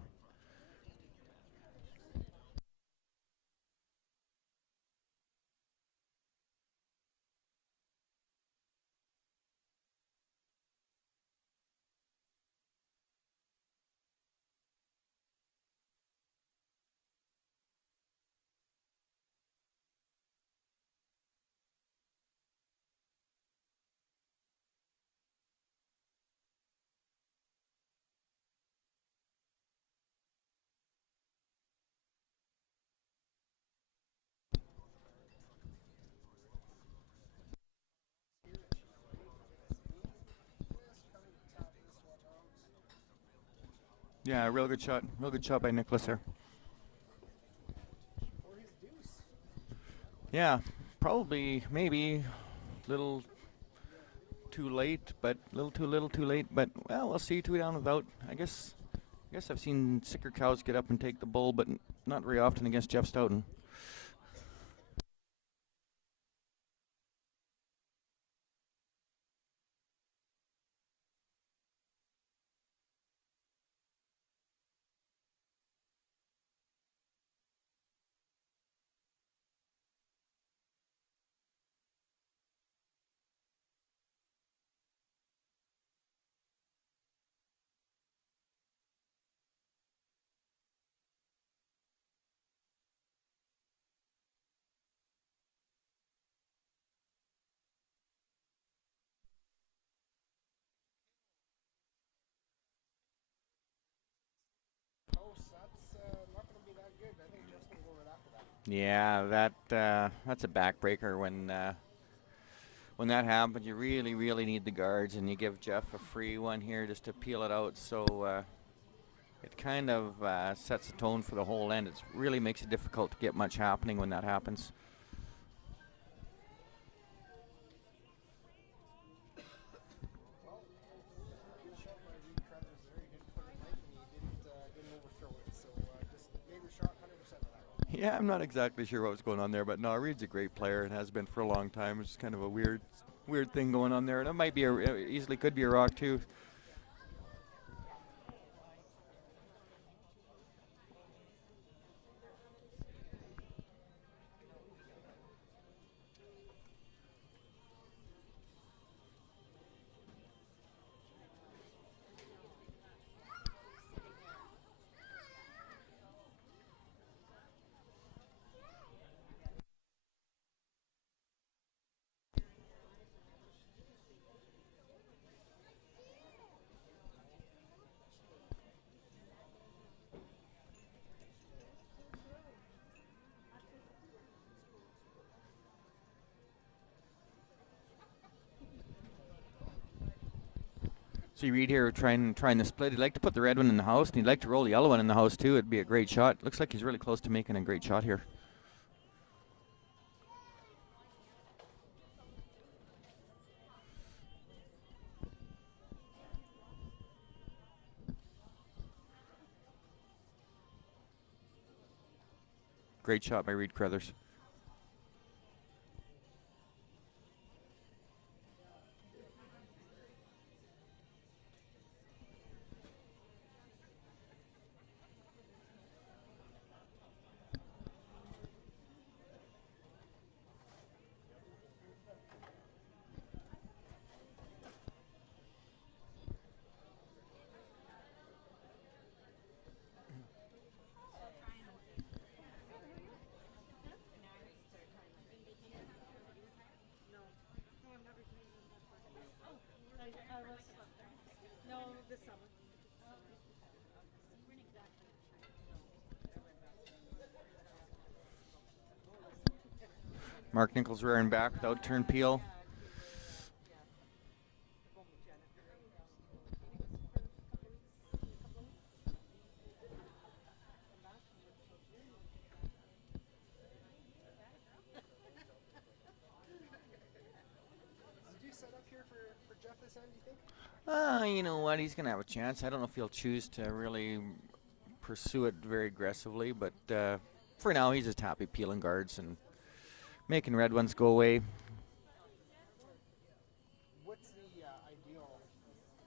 Yeah, real good shot. Real good shot by Niklas there. Yeah, probably, maybe, little too late, but little too late. But well, we'll see. 2 down without. I guess I've seen sicker cows get up and take the bull, but not very often against Jeff Stoughton. Yeah, that's a backbreaker when when that happens, you really, really need the guards, and you give Jeff a free one here just to peel it out. So it kind of sets the tone for the whole end. It really makes it difficult to get much happening when that happens. Good shot by Reed Crothers there. He didn't put it light and he didn't overthrow it. So just made the shot 100% of that one. Yeah, I'm not exactly sure what was going on there, but no, Reed's a great player and has been for a long time. It's just kind of a weird thing going on there, and it might be easily could be a rock too. So you read here trying the split. He'd like to put the red one in the house, and he'd like to roll the yellow one in the house too. It'd be a great shot. Looks like he's really close to making a great shot here. Great shot by Reed Crothers. No, this summer. Mark Nichols rearing back without turn peel. Did you set up here for Jeff this end, do you think? You know what? He's going to have a chance. I don't know if he'll choose to really pursue it very aggressively, but for now, he's just happy peeling guards and making red ones go away. What's the ideal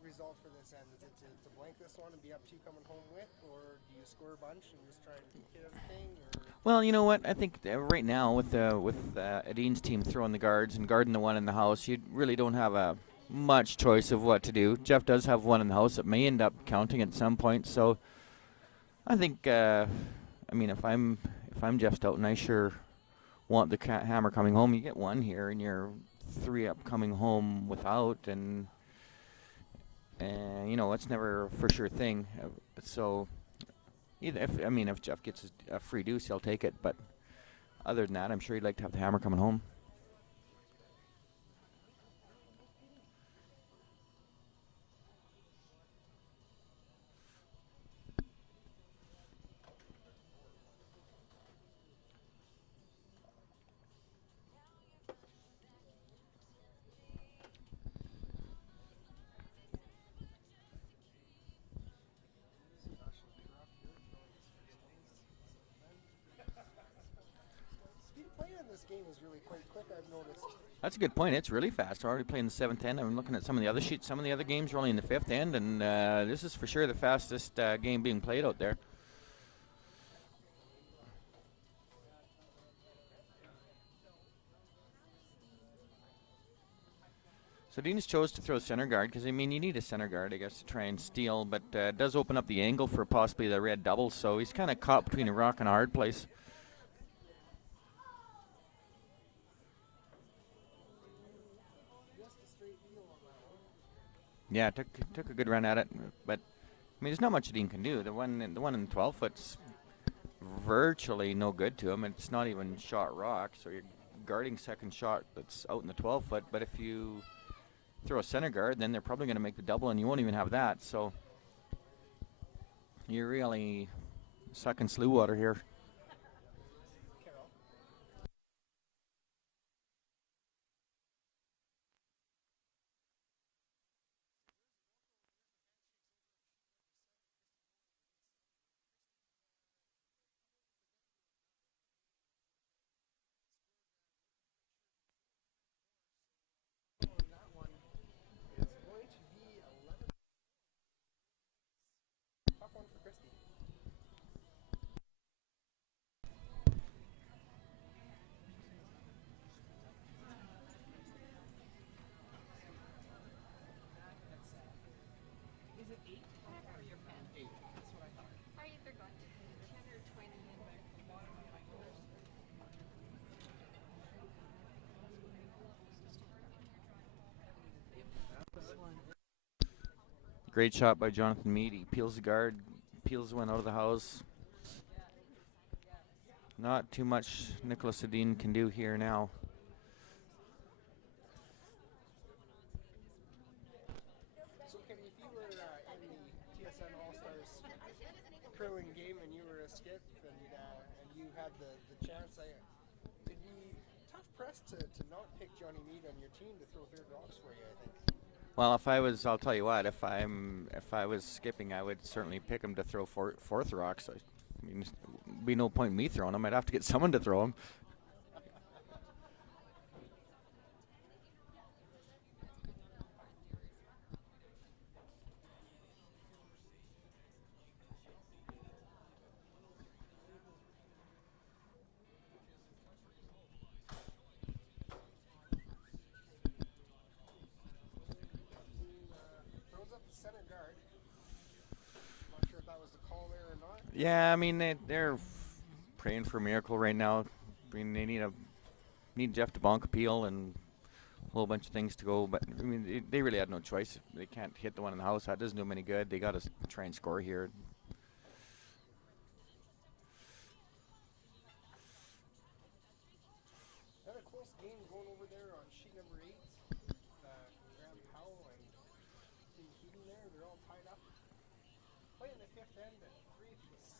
result for this end? Is it to blank this one and be up 2 coming home with, or do you score a bunch and just try and hit everything? Or? Well, you know what? I think right now with Edin's team throwing the guards and guarding the one in the house, you really don't have a much choice of what to do. Jeff does have one in the house that may end up counting at some point, so I think if I'm Jeff Stoughton, I sure want the hammer coming home. You get one here, and you're 3 up coming home without, and it's never a for sure thing. So if Jeff gets a free deuce, he'll take it. But other than that, I'm sure he'd like to have the hammer coming home. Speed of play in this game is really quite quick, I've noticed. That's a good point. It's really fast. We're already playing the 7th end. I'm looking at some of the other sheets. Some of the other games are only in the 5th end, and this is for sure the fastest game being played out there. So Dean chose to throw center guard because, you need a center guard, I guess, to try and steal, but it does open up the angle for possibly the red double, so he's kind of caught between a rock and a hard place. Yeah, took a good run at it, but there's not much Dean can do. The one in the 12-foot's virtually no good to him. It's not even shot rock, so you're guarding second shot that's out in the 12-foot. But if you throw a center guard, then they're probably going to make the double, and you won't even have that. So you're really sucking slew water here. That one is going to be 11. Tough one for Christie. Is it 8? Or your pen? 8. That's what I thought. Are you either going to 10 or 20 in the bottom of my course? Great shot by Jonathan Meade. He peels the guard, peels one out of the house. Not too much Niklas Edin can do here now. So, Kenny, if you were in the TSN All-Stars curling game and you were a skip and you had the chance, it'd be tough press to not pick Johnny Meade on your team to throw third rocks for you, I think. Well, I'll tell you what. If I was skipping, I would certainly pick him to throw fourth rocks. I mean, there'd be no point in me throwing him. I'd have to get someone to throw him. Throws up the center guard. Not sure if that was the call there or not. Yeah, I mean they're praying for a miracle right now. I mean they need Jeff to bonk appeal and a whole bunch of things to go. But I mean they really had no choice. They can't hit the one in the house. That doesn't do them any good. They got to try and score here. Had a close game going over there on sheet number 8. Graham Powell and Tim Keating there. They're all tied up. Playing the fifth end at 3 apiece.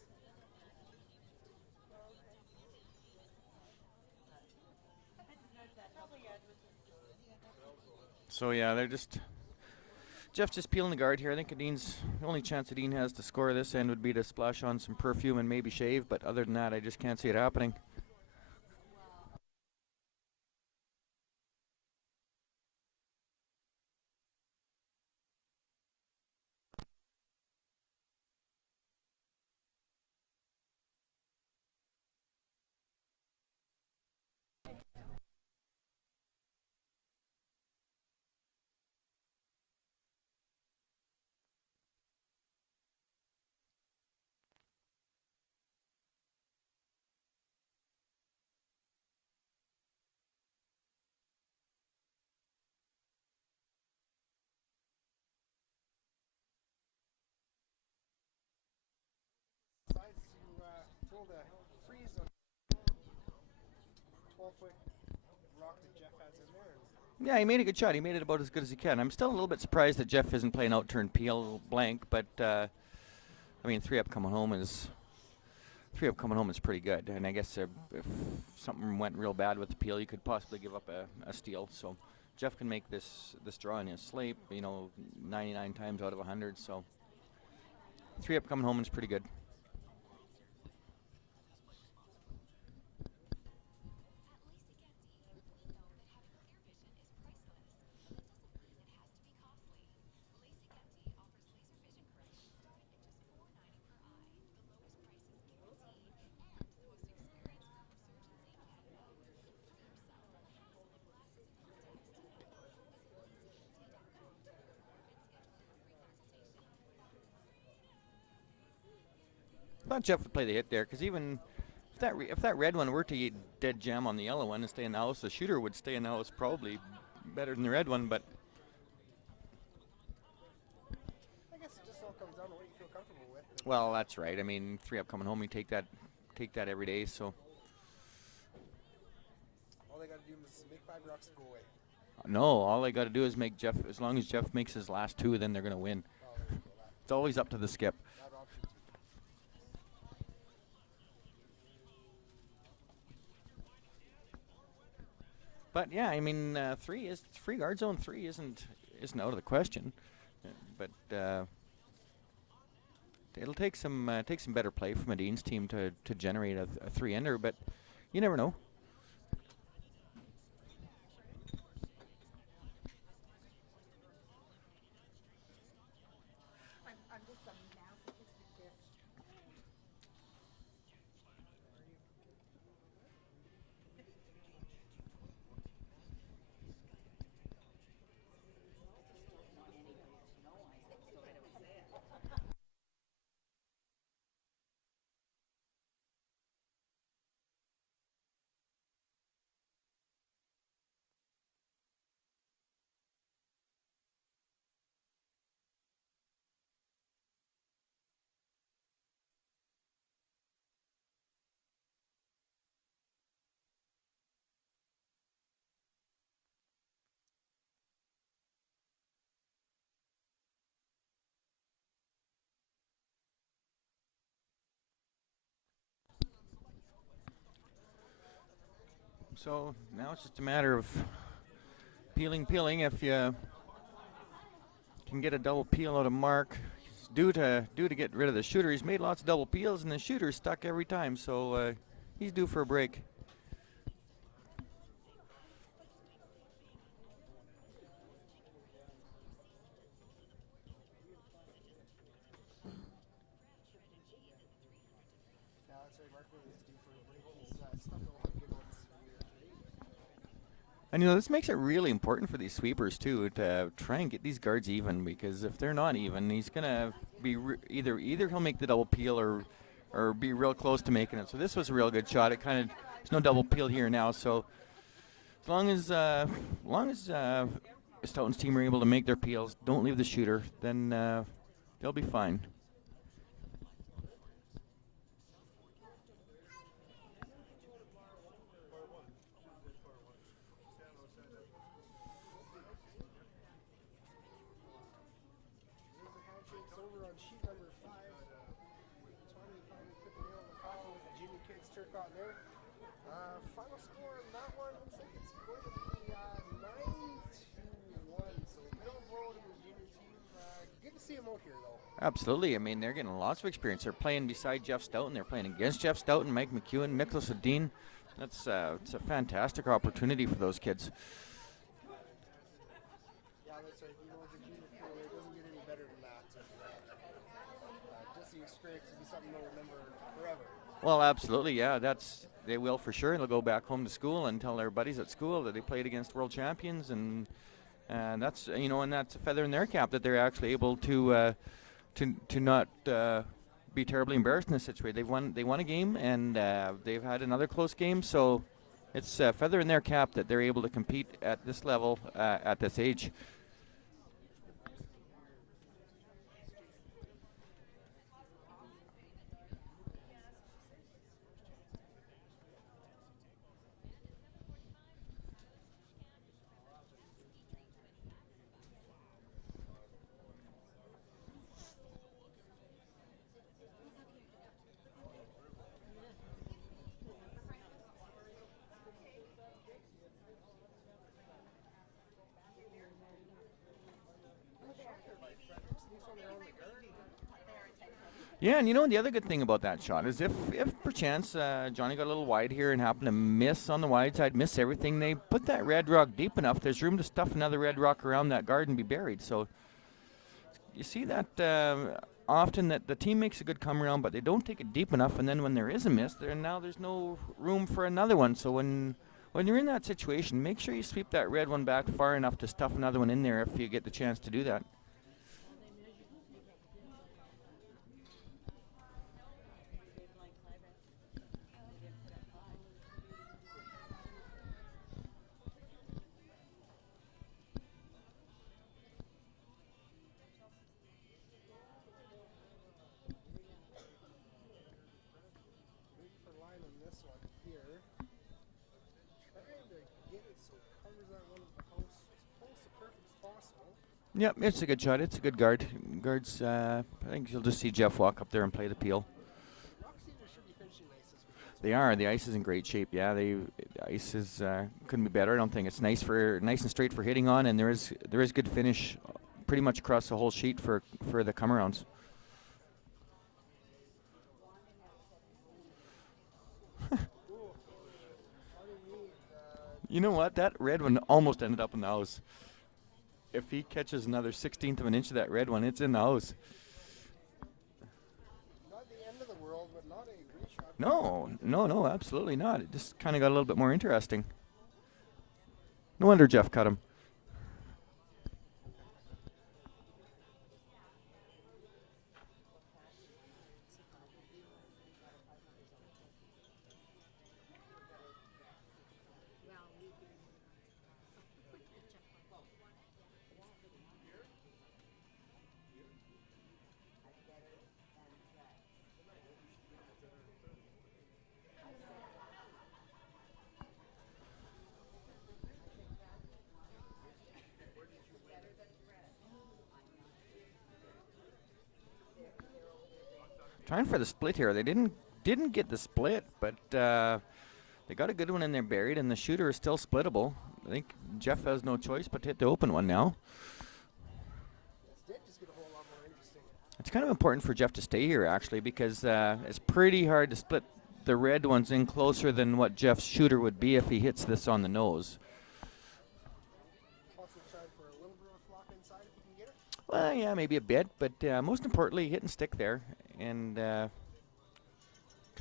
So yeah, they're just Jeff's just peeling the guard here. I think Edin's the only chance Edin has to score this end would be to splash on some perfume and maybe shave. But other than that, I just can't see it happening. Decides to throw the freeze on 12-foot rock that Jeff has in there. Yeah, he made a good shot. He made it about as good as he can. I'm still a little bit surprised that Jeff isn't playing out-turn peel blank, but I mean, 3-up coming home is pretty good. And I guess if something went real bad with the peel, you could possibly give up a steal. So Jeff can make this draw in his sleep, 99 times out of 100. So 3-up coming home is pretty good. I thought Jeff would play the hit there, because even if that red one were to dead jam on the yellow one and stay in the house, the shooter would stay in the house probably better than the red one. But I guess it just all comes down to what you feel comfortable with. well, that's right. I mean, 3-up coming home, you take that every day. So All they got Red Rocks go away? No, all they got to do is make Jeff. As long as Jeff makes his last two, then they're going to win. Oh, there you go. It's always up to the skip. That option. But yeah, I mean, free guard zone 3 isn't out of the question. But it'll take some better play from Edin's team to generate a 3-ender. But you never know. I'm just a masochistic bitch. So now it's just a matter of peeling. If you can get a double peel out of Mark, he's due to get rid of the shooter. He's made lots of double peels, and the shooter's stuck every time. So he's due for a break. Yeah, that's right. Mark is due for a break. He's stuck a lot of good ones. And this makes it really important for these sweepers too to try and get these guards even, because if they're not even, he's gonna be either he'll make the double peel or be real close to making it. So this was a real good shot. It kind of there's no double peel here now. So as long as Stoughton's team are able to make their peels, don't leave the shooter, then they'll be fine. Here's the handshakes over on sheet number 5. Tony finally put the nail in the coffin with the junior kids Turcotte there. Final score on that one looks like it's going to be 9-1. So a bit of a blow to the junior team. Good to see them out here though. Absolutely. I mean, they're getting lots of experience. They're playing beside Jeff Stoughton. They're playing against Jeff Stoughton, Mike McEwen, Niklas Edin. It's a fantastic opportunity for those kids. Yeah, that's right. The junior pool, it doesn't get any better than that. Just the experience will be something they'll remember forever. Well, absolutely, yeah. They will for sure. They'll go back home to school and tell their buddies at school that they played against world champions, and that's and that's a feather in their cap that they're actually able to not be terribly embarrassed in this situation. They won a game, and they've had another close game, so it's a feather in their cap that they're able to compete at this level at this age. Yeah, and the other good thing about that shot is if perchance Johnny got a little wide here and happened to miss on the wide side, miss everything, they put that red rock deep enough, there's room to stuff another red rock around that guard and be buried. So you see that often that the team makes a good come around, but they don't take it deep enough, and then when there is a miss, there's no room for another one. So when you're in that situation, make sure you sweep that red one back far enough to stuff another one in there if you get the chance to do that. Wait for line on this one here. Trying to get it so it comes Yep, it's a good shot. It's a good guard. Guards, I think you'll just see Jeff walk up there and play the peel. They are. The ice is in great shape. Yeah, the ice is couldn't be better. I don't think it's nice and straight for hitting on, and there is good finish, pretty much across the whole sheet for the come arounds. You know what? That red one almost ended up in the house. If he catches another 1/16 of an inch of that red one, it's in the house. Not the end of the world, but not a great shot. No, absolutely not. It just kind of got a little bit more interesting. No wonder Jeff cut him. Trying for the split here. They didn't get the split, but they got a good one in there buried, and the shooter is still splittable. I think Jeff has no choice but to hit the open one now. It's kind of important for Jeff to stay here, actually, because it's pretty hard to split the red ones in closer than what Jeff's shooter would be if he hits this on the nose. Well, yeah, maybe a bit, but most importantly, hit and stick there. And because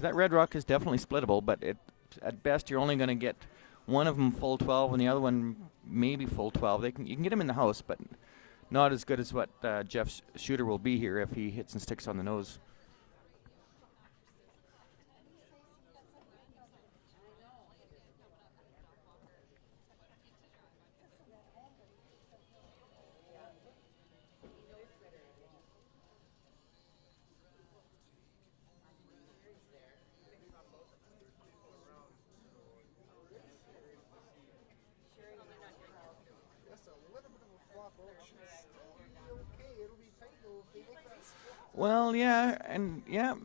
that red rock is definitely splittable, but at best you're only going to get one of them full 12 and the other one maybe full 12. You can get them in the house, but not as good as what Jeff's shooter will be here if he hits and sticks on the nose. Well,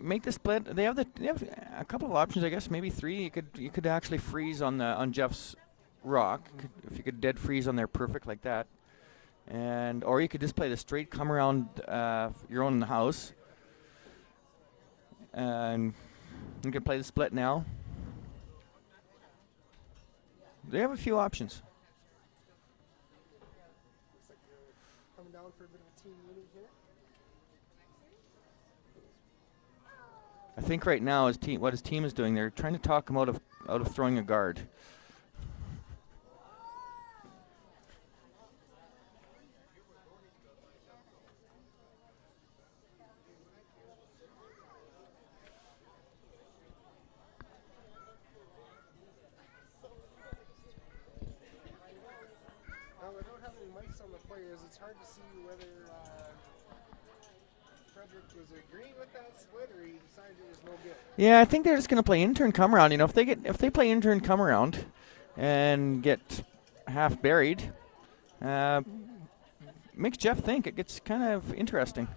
make the split. They have a couple of options, I guess, maybe three. You could actually freeze on Jeff's rock if you could dead freeze on there perfect like that, or you could just play the straight come around your own house, and you can play the split now. They have a few options. Coming down for a bit of a team meeting here. I think right now what his team is doing, they're trying to talk him out of throwing a guard. Now, without having mics on the players, it's hard to see whether Frederick was agreeing with that split or he decided it was no good. Yeah, I think they're just going to play intern come around. You know, if they play intern come around and get half buried, makes Jeff think. It gets kind of interesting.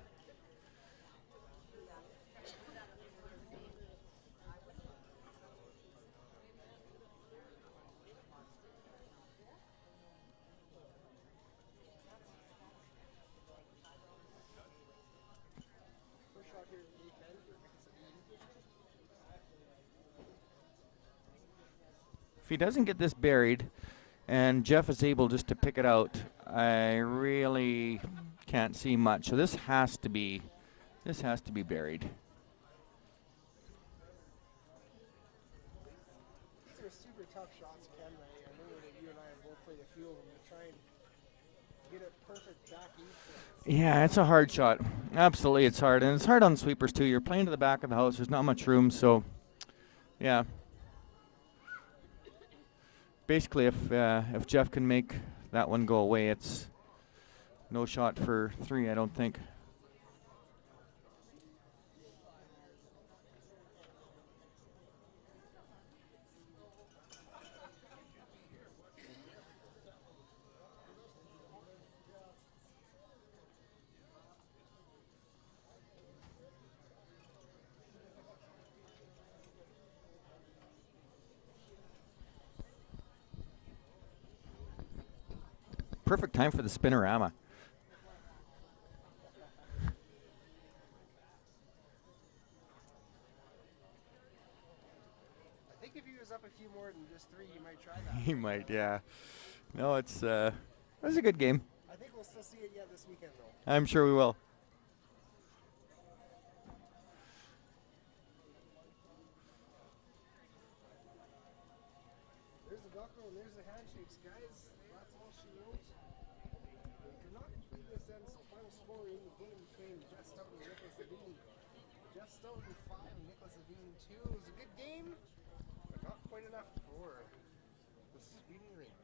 If he doesn't get this buried and Jeff is able just to pick it out, I really can't see much. So this has to be buried. These are super tough shots, Ken. I know that you and I have both played a few of them to try and get it perfect back each. Yeah, it's a hard shot. Absolutely, it's hard. And it's hard on sweepers, too. You're playing to the back of the house. There's not much room, so, yeah. Basically, if Jeff can make that one go away, it's no shot for three, I don't think. perfect time for the spinorama. I think if he was up a few more than just 3, he might try that. He might, yeah. No, it was a good game. I think we'll still see it yet this weekend, though. I'm sure we will. There's the buckle and there's the handshakes, guys. That's all she wrote. We did not complete this end, so final score in the game between Jeff Stoughton and Niklas Edin. Jeff Stoughton 5, Niklas Edin 2. It was a good game, but not quite enough for the Sweden rink.